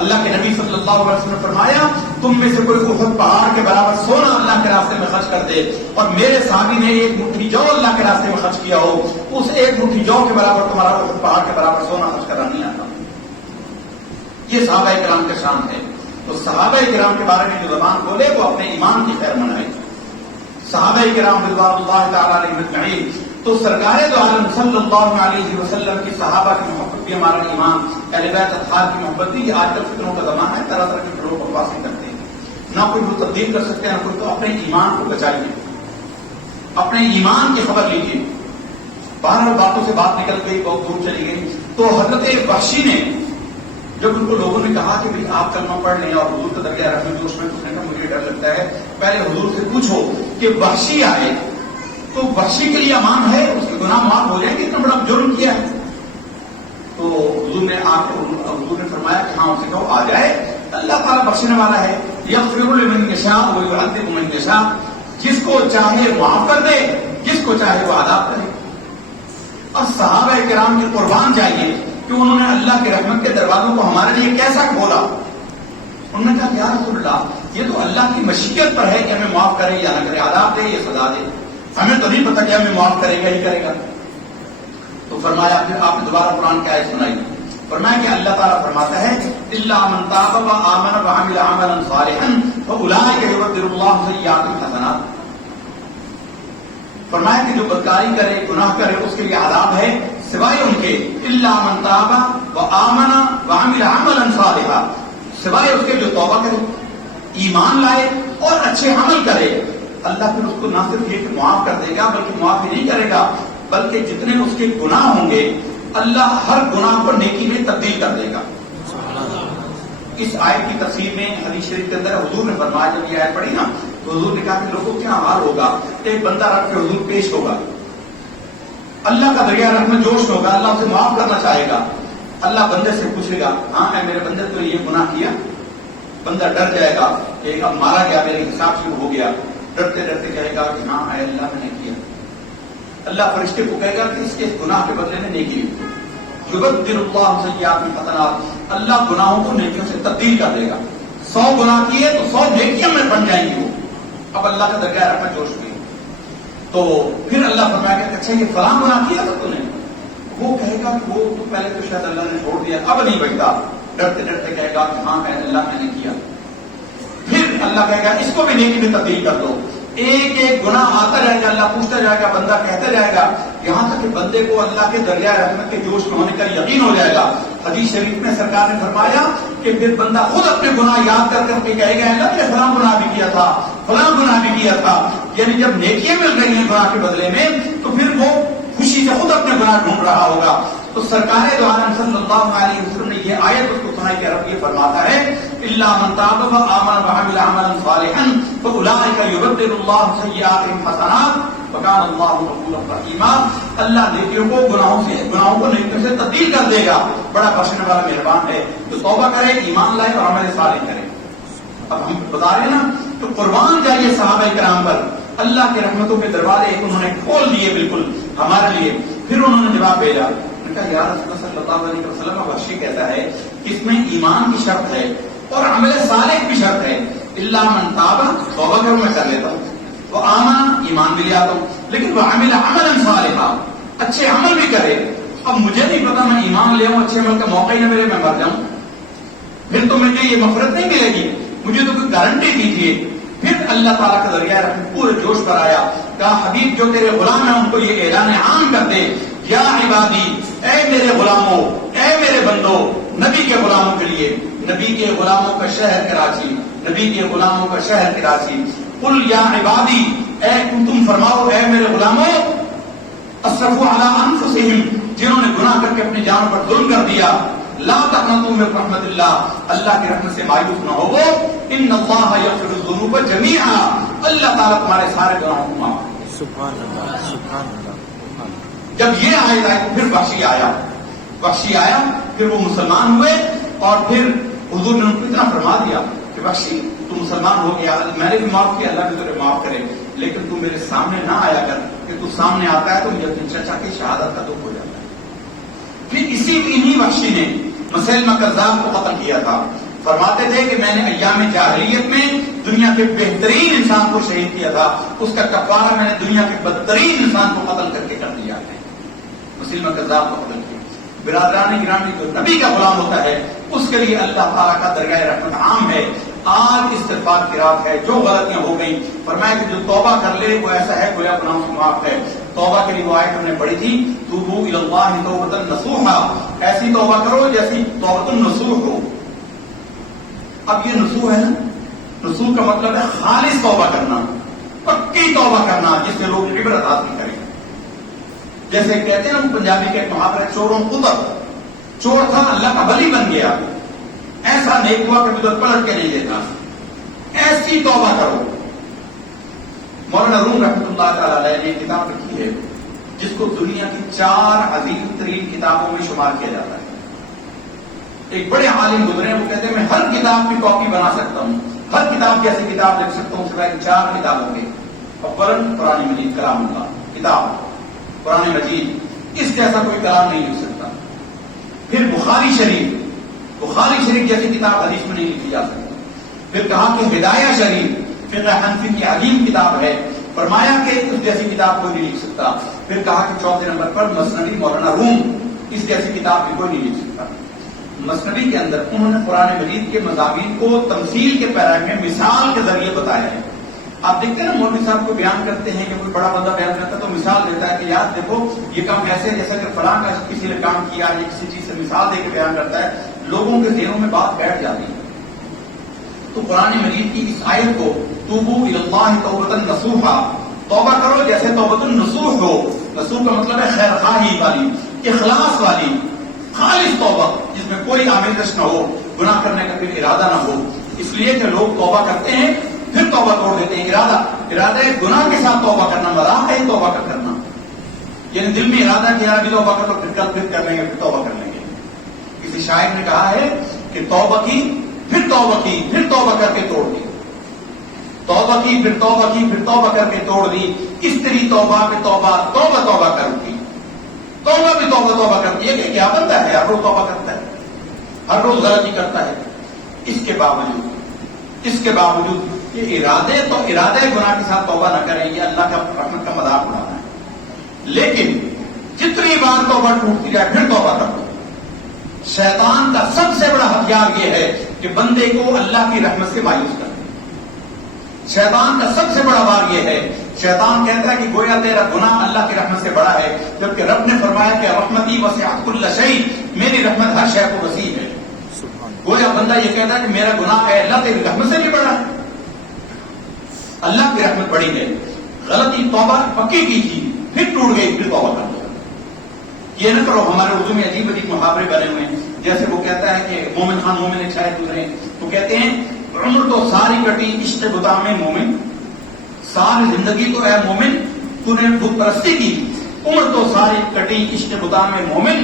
اللہ کے نبی صلی اللہ علیہ وسلم نے فرمایا تم میں سے کوئی احد پہاڑ کے برابر سونا اللہ کے راستے میں خرچ کر دے اور میرے صحابی نے 1 مٹھی جو اللہ کے راستے میں خرچ کیا ہو، اس 1 مٹھی جو کے برابر تمہارا احد پہاڑ کے برابر سونا خرچ کرنا نہیں آتا۔ یہ صحابہ کرام کا شان ہے۔ تو صحابہ کرام کے بارے میں جو زبان بولے وہ اپنے ایمان کی خیر منائے۔ صحابہ کرام رضوان اللہ تعالیٰ علیہم اجمعین۔ تو سرکار دو عالم صلی اللہ علیہ وسلم کی صحابہ کی محبت بھی ہمارا ایمان، اہل بیت اطہار کی محبت بھی۔ آج کل فکروں کا زمانہ ہے، طرح طرح کے لوگ بکواسیں کرتے ہیں، نہ کوئی وہ تبدیل کر سکتے ہیں نہ کوئی۔ تو اپنے ایمان کو بچائیے، اپنے ایمان کی خبر لیجیے۔ باہر باتوں سے بات نکل گئی، بہت دور چلی گئی۔ تو حضرت وحشی نے جب ان کو لوگوں نے کہا کہ بھائی آپ کلمہ پڑھ لیں اور حضور کا درجہ رکھیں تو اس نے کہا مجھے ڈر لگتا ہے، پہلے حضور سے پوچھو کہ وحشی آئے تو وحشی کے لیے امان ہے، اس کے گناہ معاف ہو جائیں گے، اتنا بڑا جرم کیا ہے۔ تو حضور نے فرمایا کہ ہاں اسے کہو آ جائے، اللہ تعالیٰ بخشنے والا ہے، یغفر لمن یشاء ویعذب من یشاء، جس کو چاہے معاف کر دے، جس کو چاہے وہ عذاب کرے۔ اور صحابہ کرام کی قربان جائیے کہ انہوں نے اللہ کے رحمت کے دروازوں کو ہمارے لیے کیسا کھولا۔ انہوں نے کہا یا رسول اللہ یہ تو اللہ کی مشیت پر ہے کہ ہمیں معاف کرے یا نہ کرے، عذاب دے یا سزا دے، ہمیں تو نہیں پتا کہ ہمیں معاف کرے گا ہی کرے گا۔ تو فرمایا پھر آپ نے دوبارہ قرآن کی آیت سنائی، فرمایا کہ اللہ تعالیٰ فرماتا ہے الا من تاب وآمن وعمل عملا صالحا فاولئک یبدل اللہ سیئاتہم حسنات۔ فرمایا کہ جو بدکاری کرے، گناہ کرے، اس کے لیے عذاب ہے، سوائے ان کے الا من تاب وآمن وعمل عملا صالحا، سوائے اس کے جو توبہ کرے، ایمان لائے اور اچھے عمل کرے، اللہ پھر اس کو نہ صرف یہ کہ معاف کر دے گا بلکہ معاف ہی نہیں کرے گا، بلکہ جتنے اس کے گناہ ہوں گے اللہ ہر گناہ کو نیکی میں تبدیل کر دے گا۔ اس آیت کی تفسیر میں حدیث شریف کے اندر حضور نے فرمایا، جب یہ آیت پڑھی نا تو حضور نے کہا کہ لوگوں کیا حال ہوگا، ایک بندہ رکھ کے حضور پیش ہوگا، اللہ کا دریا رحمت جوش ہوگا، اللہ اسے معاف کرنا چاہے گا، اللہ بندے سے پوچھے گا ہاں اے میرے بندے تو یہ گناہ کیا، بندہ ڈر جائے گا کہ اب مارا گیا، میرے حساب سے ہو گیا، ڈرتے ڈرتے کہے گا کہ ہاں اے اللہ میں نے کیا، اللہ فرشتے کو کہے گا کہ اس کے گناہ کے بدلے میں نیکی لی، یبدل اللہ سیئات حسنات، اللہ گناہوں کو نیکیوں سے تبدیل کر دے گا، 100 گناہ کیے تو 100 نیکیاں میں بن جائیں گی وہ، اب اللہ کا دریا رحمت جوش ہوئی، تو پھر اللہ فرمائے گا اچھا یہ فلاں گناہ کیا تھا تو نے، وہ کہے گا کہ وہ تو پہلے تو شاید اللہ نے چھوڑ دیا، اب نہیں بچتا، ڈرتے ڈرتے کہے گا کہ ہاں اے اللہ میں نے کیا، پھر اللہ کہے گا اس کو بھی نیکی میں تبدیل کر دو، ایک ایک گناہ آتا جائے گا، اللہ پوچھتا جائے گا، بندہ کہتا جائے گا، یہاں تک کہ بندے کو اللہ کے دریا رحمت کے جوش میں ہونے کا یقین ہو جائے گا۔ حدیث شریف میں سرکار نے فرمایا کہ پھر بندہ خود اپنے گناہ یاد کر کر کے کہے گا اللہ نے فلاں گناہ بھی کیا تھا، فلاں گناہ بھی کیا تھا، یعنی جب نیکیاں مل رہی ہیں گناہ کے بدلے میں تو پھر وہ خوشی سے خود اپنے گناہ ڈھونڈ رہا ہوگا۔ تو سرکار دو عالم صلی اللہ علیہ وسلم نے یہ آیت اس کو سنائی کہ رب یہ فرماتا ہے الا من تاب وآمن وعمل عملا صالحا فاولئک یبدل اللہ سیئاتہم حسنات وکان اللہ غفورا رحیما، اللہ نیکیوں کو گناہوں کو نیکیوں سے تبدیل کر دے گا، بڑا بخشنے والا مہربان ہے۔ تو توبہ کرے، ایمان لائے اور عمل صالح کرے۔ اب ہم بتا رہے ہیں نا تو قربان جائیے صحابہ کرام پر، اللہ کی رحمتوں کے دروازے انہوں نے کھول دیے بالکل ہمارے لیے۔ پھر انہوں نے جواب بھیجا، یا رسول اللہ صلی اللہ علیہ وسلم بخشی کہتا ہے کہ اس میں ایمان کی شرط ہے اور عمل صالح کی شرط ہے، الا من تاب، توبہ کروں میں کر لیتا ہوں، وہ آمن، ایمان بھی لے آتا ہوں، لیکن وہ عمل عملا صالحا، اچھے عمل بھی کرے۔ اب مجھے نہیں پتا میں ایمان لے آؤں، اچھے عمل کا موقع ہی نہ ملے، میں مر جاؤں، پھر تو مجھے یہ مغفرت نہیں ملے گی، مجھے تو کوئی گارنٹی دیجیے۔ پھر اللہ تعالیٰ کا ذریعہ رحمت پورے جوش پر آیا، کہا حبیب جو تیرے غلام ہیں ان کو یہ اعلان عام کر دے، یا عبادی، اے میرے غلاموں، اے میرے بندوں، نبی کے غلاموں کے لیے، نبی کے غلاموں کا شہر کراچی، نبی کے غلاموں کا شہر کراچی، قل یا عبادی، اے تم فرماؤ اے میرے غلاموں، اسرفوا علی انفسہم، جنہوں نے گناہ کر کے اپنی جان پر ظلم کر دیا، لا تقنطوا من رحمت اللہ، اللہ کی رحمت سے مایوس نہ ہو، ان اللہ یغفر الذنوب جميعا، اللہ تعالیٰ تمہارے سارے گناہوں کو معاف کرے۔ سبحان اللہ، سبحان اللہ۔ جب یہ آیت آئی تو پھر بخشی آیا، پھر وہ مسلمان ہوئے، اور پھر حضور نے ان کو اتنا فرما دیا کہ بخشی تو مسلمان ہو گیا، میں نے بھی معاف کیا، اللہ بھی تجھے معاف کرے، لیکن تو میرے سامنے نہ آیا کر، کہ تو سامنے آتا ہے تو مجھے اپنی چچا کی شہادت کا دکھ ہو جاتا ہے۔ پھر انہی بخشی نے مسیلمہ کذاب کو قتل کیا تھا، فرماتے تھے کہ میں نے ایام جاہلیت میں دنیا کے بہترین انسان کو شہید کیا تھا، اس کا کفارہ میں نے دنیا کے بدترین انسان کو قتل کر کے کر دیا ہے، مسلمہ کذاب کو قتل کیا۔ برادران گرامی، جو نبی کا غلام ہوتا ہے اس کے لیے اللہ تعالیٰ کا درگاہ رحمت عام ہے۔ آج استغفار کی رات ہے، جو غلطیاں ہو گئی فرمایا کہ جو توبہ کر لے وہ ایسا ہے گویا گناہوں سے معاف ہے۔ توبہ کے لیے وہ آیت ہم نے پڑھی تھی، توبوا الی اللہ توبۃ نصوحا، ایسی توبہ کرو جیسی توبۃ النصوح ہو۔ اب یہ نصوح ہے نا، نصوح کا مطلب ہے خالص توبہ کرنا، پکی توبہ کرنا جس سے لوگ عبرت حاصل کریں۔ جیسے کہتے ہیں نا پنجابی کے محاورے چوروں قدر، چور تھا اللہ کا ولی بن گیا، ایسا نیک ہوا کہ ادھر پلٹ کے نہیں دیتا، ایسی توبہ کرو۔ مولانا روم رحمۃ اللہ تعالی علیہ نے کتاب لکھی ہے جس کو دنیا کی 4 عظیم ترین کتابوں میں شمار کیا جاتا ہے۔ ایک بڑے عالم گزرے ہیں، وہ کہتے ہیں میں ہر کتاب کی کاپی بنا سکتا ہوں، ہر کتاب جیسی کتاب لکھ سکتا ہوں سوائے 4 کتابوں کے۔ اولاً قرآن مجید کلام اللہ کتاب، قرآن مجید اس جیسا کوئی کلام نہیں لکھ سکتا۔ پھر بخاری شریف جیسی کتاب حدیث میں نہیں لکھی جا سکتی۔ پھر کہا کہ ہدایہ شریف فقہ حنفی کی عظیم کتاب ہے، فرمایا کہ اس جیسی کتاب کوئی نہیں لکھ سکتا۔ پھر کہا کہ 4 نمبر پر مثنوی مولانا روم، اس جیسی کتاب بھی کوئی نہیں لکھ سکتا۔ مثنوی کے اندر انہوں نے قرآن مجید کے مضامین کو تمثیل کے پیراگراف میں مثال کے ذریعے بتایا ہے۔ آپ دیکھتے ہیں نا مولوی صاحب کو بیان کرتے ہیں کہ کوئی بڑا بندہ بیان کرتا ہے تو مثال دیتا ہے کہ یار دیکھو یہ کام ایسے جیسا کہ فلاں کا کسی نے کام کیا یا کسی چیز سے مثال دے کے بیان کرتا ہے، لوگوں کے ذہنوں میں بات بیٹھ جاتی ہے۔ تو قرآن مجید کی اس آیت کو توبوا الی اللہ توبۃ نصوحا، توبہ کرو جیسے توبۃ النصوح ہو، نصوح کا مطلب ہے خیر خواہی والی، اخلاص والی، خالص توبہ جس میں کوئی آمیزش نہ ہو، گناہ کرنے کا کوئی ارادہ نہ ہو۔ اس لیے کہ لوگ توبہ کرتے ہیں پھر توبہ توڑ دیتے ہیں، ارادہ گناہ کے ساتھ توبہ کرنا، مذاق ہے توبہ کا کرنا، یعنی دل میں ارادہ کیا ابھی توبہ کر لو، پھر کل پھر کر لیں گے، پھر توبہ کر لیں گے۔ کسی شاعر نے کہا ہے کہ توبہ کی پھر توبہ کی پھر توبہ کر کے توڑ دی، توبہ کی پھر توبہ کی پھر توبہ کر کے توڑ دی، اس طرح توبہ پہ توبہ، توبہ توبہ کر دی، توبہ بھی توبہ کرتی ہے کہ کیا بنتا ہے، ہر روز توبہ کرتا ہے، ہر روز غلطی کرتا ہے، اس کے باوجود یہ ارادے گناہ کے ساتھ توبہ نہ کریں، یہ اللہ کا رحمت کا مذاق اڑانا ہے۔ لیکن جتنی بار توبہ ٹوٹتی جائے پھر توبہ کر دو۔ شیطان کا سب سے بڑا ہتھیار یہ ہے کہ بندے کو اللہ کی رحمت سے مایوس کر دے۔ شیطان کا سب سے بڑا وار یہ ہے، شیطان کہتا ہے کہ گویا تیرا گناہ اللہ کی رحمت سے بڑا ہے، جبکہ رب نے فرمایا کہ رحمتی وسعت کل شیء، میری رحمت ہر شے کو وسیع ہے۔ گویا بندہ یہ کہتا ہے کہ میرا گناہ ہے، اللہ تیری رحمت سے بھی بڑا ہے، اللہ کی رحمت بڑی ہے۔ غلطی توبہ پکی کی تھی پھر ٹوٹ گئی، پھر توبہ کر دو، یہ نہ کرو۔ ہمارے اردو میں عجیب عجیب محاورے بنے ہوئے ہیں، جیسے وہ کہتا ہے کہ مومن خان مومن ایک شاید گزرے تو کہتے ہیں عمر تو ساری کٹی عشق بتا میں مومن، ساری زندگی تو اے مومن تو نے بت پرستی کی، عمر تو ساری کٹی عشق بتا میں مومن،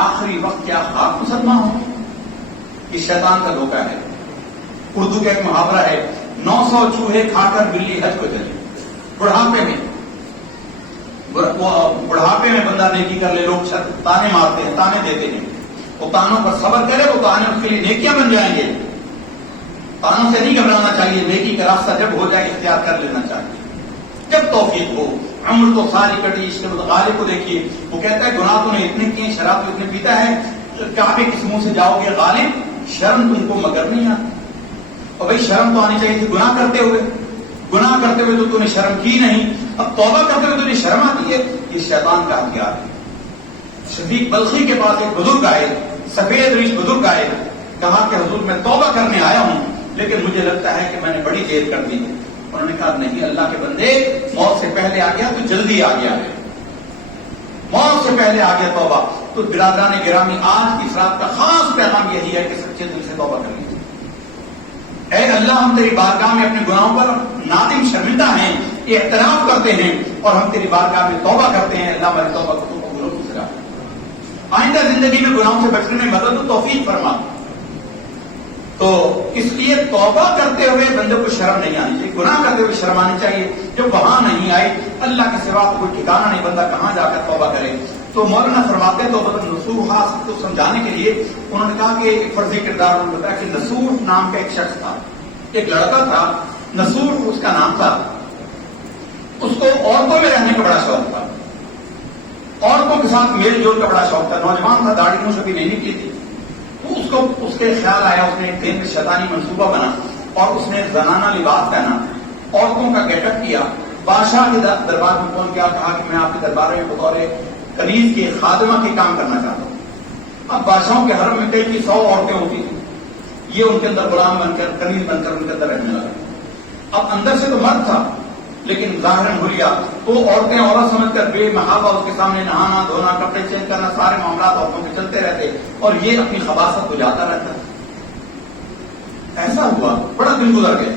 آخری وقت کیا خاک مسلمان ہو۔ یہ شیطان کا دھوکہ ہے۔ اردو کا ایک محاورہ ہے، 900 چوہے کھا کر بلی حج کو چلی۔ بڑھاپے میں بندہ نیکی کر لے، لوگ تانے مارتے ہیں، تانے دیتے ہیں، وہ تانوں پر صبر کرے، وہ تانے اس کے لیے نیکیاں بن جائیں گے۔ تانوں سے نہیں گھبرانا چاہیے، نیکی کا راستہ جب ہو جائے اختیار کر لینا چاہیے، جب توفیق ہو۔ عمر تو ساری کٹی عشق غالب کو دیکھیے، وہ کہتا ہے گناہ تو نے اتنے کیے، شراب تو اتنے پیتا ہے، کعبے کے منہ سے جاؤ گے غالب، شرم تم کو مگر نہیں آتی۔ اور بھائی شرم تو آنی چاہیے تھی، گناہ کرتے ہوئے تو نے شرم کی نہیں، اب توبہ کرتے ہوئے تجھے شرم آتی ہے، یہ شیطان کا ہتھیار ہے۔ شفیق بلخی کے پاس ایک بزرگ آئے، سفید ریش بزرگ آئے، کہا کہ حضور میں توبہ کرنے آیا ہوں لیکن مجھے لگتا ہے کہ میں نے بڑی دیر کر دی ہے۔ انہوں نے کہا نہیں اللہ کے بندے، موت سے پہلے آ گیا تو جلدی آ گیا ہے، موت سے پہلے آ گیا توبہ۔ تو برادران گرامی، آج کی اس رات کا خاص پیغام یہی ہے کہ سچے دل سے توبہ کر لیجیے۔ اے اللہ ہم تیری بارگاہ میں اپنے گناہوں پر نادم شرمندہ ہیں، اعتراف کرتے ہیں اور ہم تیری بارگاہ میں توبہ کرتے ہیں۔ اللہ ہماری توبہ کو قبول و منظور فرما، آئندہ زندگی میں گناہوں سے بچنے میں مدد و توفیق فرما۔ تو اس لیے توبہ کرتے ہوئے بندے کو شرم نہیں آنی چاہیے، گناہ کرتے ہوئے شرم آنی چاہیے۔ جب وہاں نہیں آئی، اللہ کے سوا کوئی ٹھکانا نہیں، بندہ کہاں جا کر توبہ کرے۔ تو مولانا فرماتے ہیں توبہ نصوح کو سمجھانے کے لیے انہوں نے کہا کہ ایک فرضی کردار انہوں نے بتایا کہ نصوح نام کا ایک شخص تھا، ایک لڑکا تھا، نصوح اس کا نام تھا۔ اس کو عورتوں میں رہنے کا بڑا شوق تھا، عورتوں کے ساتھ میل جول کا بڑا شوق تھا، نوجوان تھا، داڑھی منھ کبھی نہیں نکلی تھی۔ تو اس کو اس کے خیال آیا، اس نے ایک دن میں شیطانی منصوبہ بنا اور اس نے زنانہ لباس پہنا، عورتوں کا گیٹ اپ کیا، بادشاہ کے دربار میں پہنچ گیا، کہا کہ میں آپ کے دربار میں بطور کنیز کے خادمہ کے کام کرنا چاہتا ہوں۔ اب بادشاہوں کے حرم میں کئی کی 100 عورتیں ہوتی تھیں، یہ ان کے اندر غلام بن کر، کنیز بن کر ان کے اندر رہنے لگا۔ اب اندر سے تو مرد تھا لیکن ظاہراً حلیہ، تو عورتیں عورت سمجھ کر بے محابہ اس کے سامنے نہانا دھونا، کپڑے چینج کرنا، سارے معاملات عورتوں کے چلتے رہتے اور یہ اپنی خباثت کو جاتا رہتا۔ ایسا ہوا، بڑا دن گزر گئے۔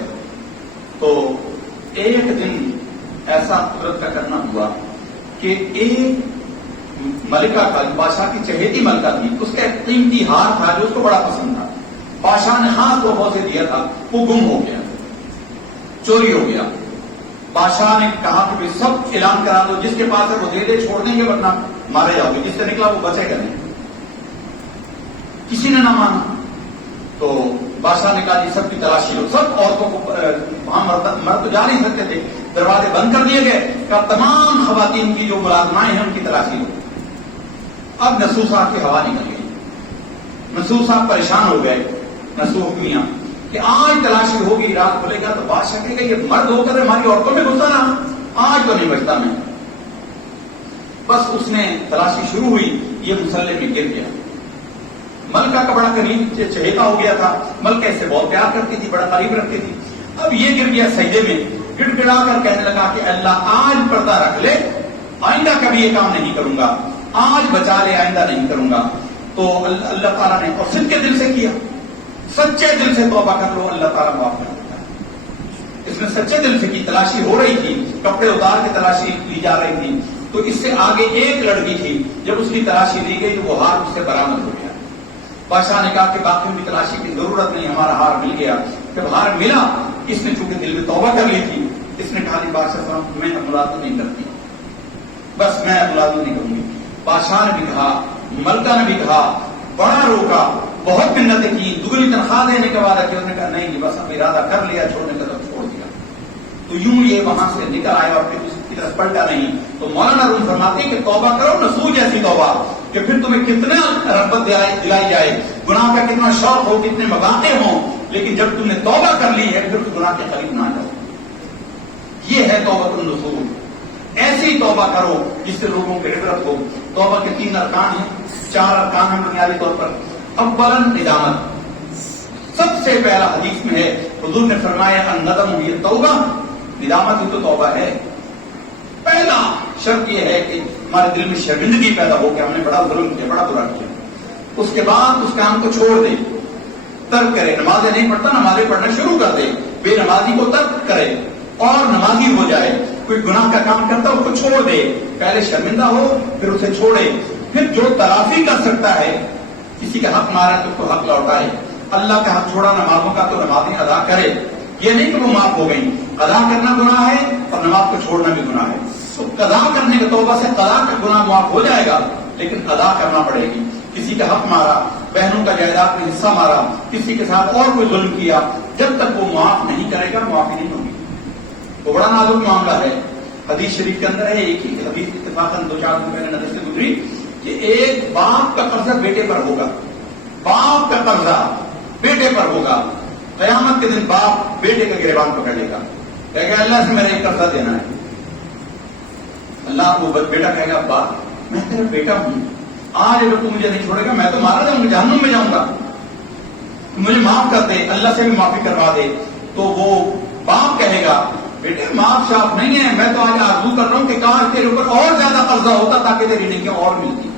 تو ایک دن ایسا قدرت کا کرنا ہوا کہ ایک ملکہ کا، بادشاہ کی چہیتی ملکہ تھی، اس کا ایک قیمتی ہار تھا جو اس کو بڑا پسند تھا، بادشاہ نے خاص طور سے دیا تھا، وہ گم ہو گیا، چوری ہو گیا۔ بادشاہ نے کہا کہ سب اعلان کرا دو، جس کے پاس ہے وہ دے دے، چھوڑ دیں گے ورنہ مارے جاؤ گے، جس سے نکلا وہ بچے گا نہیں۔ کسی نے نہ مانا تو بادشاہ نے کہا جی سب کی تلاشی لو، سب عورتوں کو، وہاں مرد تو جا نہیں سکتے تھے، دروازے بند کر دیے گئے، کہ تمام خواتین کی جو ملازمائیں ہیں ان کی تلاشی لو۔ اب نصوح صاحب کی ہوا نکل گئی، نصوح صاحب پریشان ہو گئے، نصوح میاں کہ آج تلاشی ہوگی، رات کھلے گا تو بادشاہ کہے گا یہ مرد ہو کر ہماری عورتوں میں گھسا نا، آج تو نہیں بچتا میں. بس اس نے تلاشی شروع ہوئی، یہ مسلح میں گر گیا. ملکہ کا بڑا قریب چہیتا ہو گیا تھا، ملکہ اس سے بہت پیار کرتی تھی، بڑا قریب رکھتی تھی. اب یہ گر گیا سجدے میں، گڑ گڑا کر کہنے لگا کہ اللہ آج پردہ رکھ لے، آئندہ کبھی یہ کام نہیں کروں گا، آج بچا لے، آئندہ نہیں کروں گا. تو اللہ تعالیٰ نے، اور صدقے دل سے کیا، سچے دل سے توبہ کر لو، اللہ تعالیٰ معاف کر دیتا ہے. اس نے سچے دل سے کی، تلاشی ہو رہی تھی، کپڑے اتار کے تلاشی لی جا رہی تھی. تو اس سے آگے ایک لڑکی تھی، جب اس کی تلاشی لی گئی تو وہ ہار اس سے برآمد ہو گیا. بادشاہ نے کہا کہ باقیوں کی تلاشی کی ضرورت نہیں، ہمارا ہار مل گیا. جب ہار ملا، اس نے چونکہ دل میں توبہ کر لی تھی، اس نے کہا بادشاہ صاحب میں اولاد نہیں کرتی، بس میں اولاد نہیں کروں گی. بادشاہ نے بھی کہا، ملکہ نے بھی کہا، بڑا روکا، بہت منتیں کی، دگنی تنخواہ دینے کے وعدہ کیا. اس نے کہا نہیں، بس اب ارادہ کر لیا چھوڑنے کا، تو چھوڑ دیا. تو یوں یہ وہاں سے نکل آیا اور پھر اس کی طرف پلٹا نہیں. تو مولانا روم فرماتے ہیں کہ توبہ کرو نسوج جیسی توبہ، کہ پھر تمہیں کتنا رغبت دلائی جائے، گناہ کا کتنا شوق ہو، کتنے مواقع ہوں، لیکن جب تم نے توبہ کر لی ہے پھر گناہ کے قریب نہ جاؤ. یہ ہے توبۃ النصوح. ایسی توبہ کرو جس سے لوگوں کی عبرت ہو. توبہ کے 3 ارکان ہیں، 4 ارکان ہیں بنیادی طور پر. اولا ندامت، سب سے پہلا حدیث میں ہے، حضور نے فرمایا الندم ہی توبہ، ندامت ہی تو توبہ ہے. پہلا شرط یہ ہے کہ ہمارے دل میں شرمندگی پیدا ہو کہ ہم نے بڑا ظلم کیا، بڑا برا کیا. اس کے بعد اس کام کو چھوڑ دے، ترک کرے. نمازیں نہیں پڑھتا، نمازیں پڑھنا شروع کر دے. بے نمازی کو ترک کرے اور نمازی ہو جائے. کوئی گناہ کا کام کرتا اس کو چھوڑ دے، پہلے شرمندہ ہو پھر اسے چھوڑے. پھر جو تلافی کر سکتا ہے، کسی کا حق مارا تو اس کو حق لوٹائے. اللہ کا حق چھوڑا نمازوں کا تو نمازیں ادا کرے. یہ نہیں کہ وہ معاف ہو گئی، ادا کرنا گناہ ہے اور نماز کو چھوڑنا بھی گناہ ہے. تو قضا کرنے کے توبہ سے قضا کا گناہ معاف ہو جائے گا، لیکن ادا کرنا پڑے گی. کسی کا حق مارا، بہنوں کا جائیداد میں حصہ مارا، کسی کے ساتھ اور کوئی ظلم کیا، جب تک وہ معاف نہیں کرے گا معافی نہیں ہوگی. تو بڑا نازک معاملہ ہے. حدیث شریف کے اندر ہے، ایک ہی حدیث اتفاقاً 2-4 دن پہلے نظر سے گزری کہ ایک باپ کا قرضہ بیٹے پر ہوگا، باپ کا قرضہ بیٹے پر ہوگا. قیامت کے دن باپ بیٹے کا گریبان پکڑ لے گا، کہے گا اللہ سے میرا ایک قرضہ دینا ہے. اللہ کو بیٹا کہے گا باپ میں تیرا بیٹا ہوں، آج اگر تو مجھے نہیں چھوڑے گا میں تو مارا جاؤں گا، جہنم میں جاؤں گا، مجھے معاف کر دے، اللہ سے بھی معافی کروا دے. تو وہ باپ کہے گا بیٹے معاف شاف نہیں ہے، میں تو آج آرزو کر رہا ہوں کہ کاش تیرے اوپر اور زیادہ قرضہ ہوتا تاکہ تیری نیکیاں اور ملتی.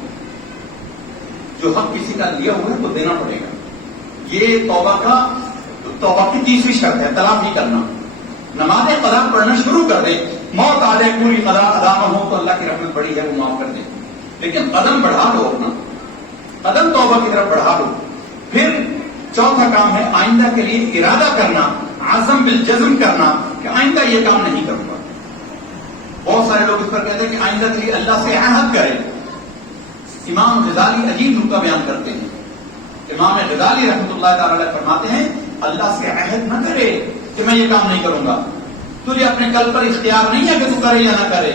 جو حق کسی کا لیا ہوا ہے وہ دینا پڑے گا. یہ توبہ کی تیسری شرط ہے، تلافی کرنا. نمازیں قضا پڑھنا شروع کر دے، موت آ جائے پوری قضا ادا نہ ہو تو اللہ کی رحمت بڑی ہے، وہ معاف کر دے. لیکن قدم بڑھا دو، اپنا قدم توبہ کی طرف بڑھا دو. پھر چوتھا کام ہے آئندہ کے لیے ارادہ کرنا، عزم بالجزم کرنا کہ آئندہ یہ کام نہیں کروں گا. بہت سارے لوگ اس پر کہتے ہیں کہ آئندہ کے لیے اللہ سے عہد کرے. امام غزالی عجیب نقطہ بیان کرتے ہیں. امام غزالی رحمۃ اللہ تعالی علیہ فرماتے ہیں اللہ سے عہد نہ کرے کہ میں یہ کام نہیں کروں گا. تجھے اپنے قلب پر اختیار نہیں ہے کہ تو کرے یا نہ کرے،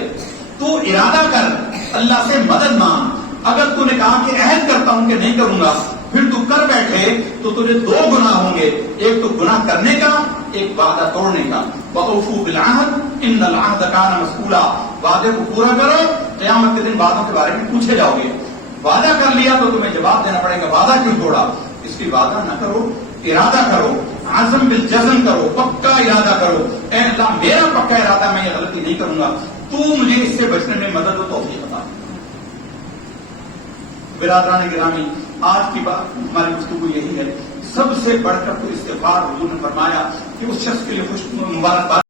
تو ارادہ کر، اللہ سے مدد مانگ. اگر تو نے کہا کہ عہد کرتا ہوں کہ نہیں کروں گا، پھر تو کر بیٹھے تو تجھے 2 گناہ ہوں گے، ایک تو گناہ کرنے کا، ایک وعدہ توڑنے کا. وَأَوْفُوا بِالْعَهْدِ إِنَّ الْعَهْدَ كَانَ مَسْئُولًا. وعدے کو پورا کرو، قیامت کے دن وعدوں کے بارے میں پوچھے جاؤ گے. وعدہ کر لیا تو تمہیں جواب دینا پڑے گا وعدہ کیوں توڑا. اس لیے وعدہ نہ کرو، ارادہ کرو، عزم بالجزم کرو، پکا ارادہ کرو. اے اللہ میرا پکا ارادہ میں یہ غلطی نہیں کروں گا، تو مجھے اس سے بچنے میں مدد و توفیق عطا. برادران گرامی، آج کی بات ہماری گفتگو یہی ہے. سب سے بڑھ کر تو استغفار حضور نے فرمایا کہ اس شخص کے لیے خوش مبارکباد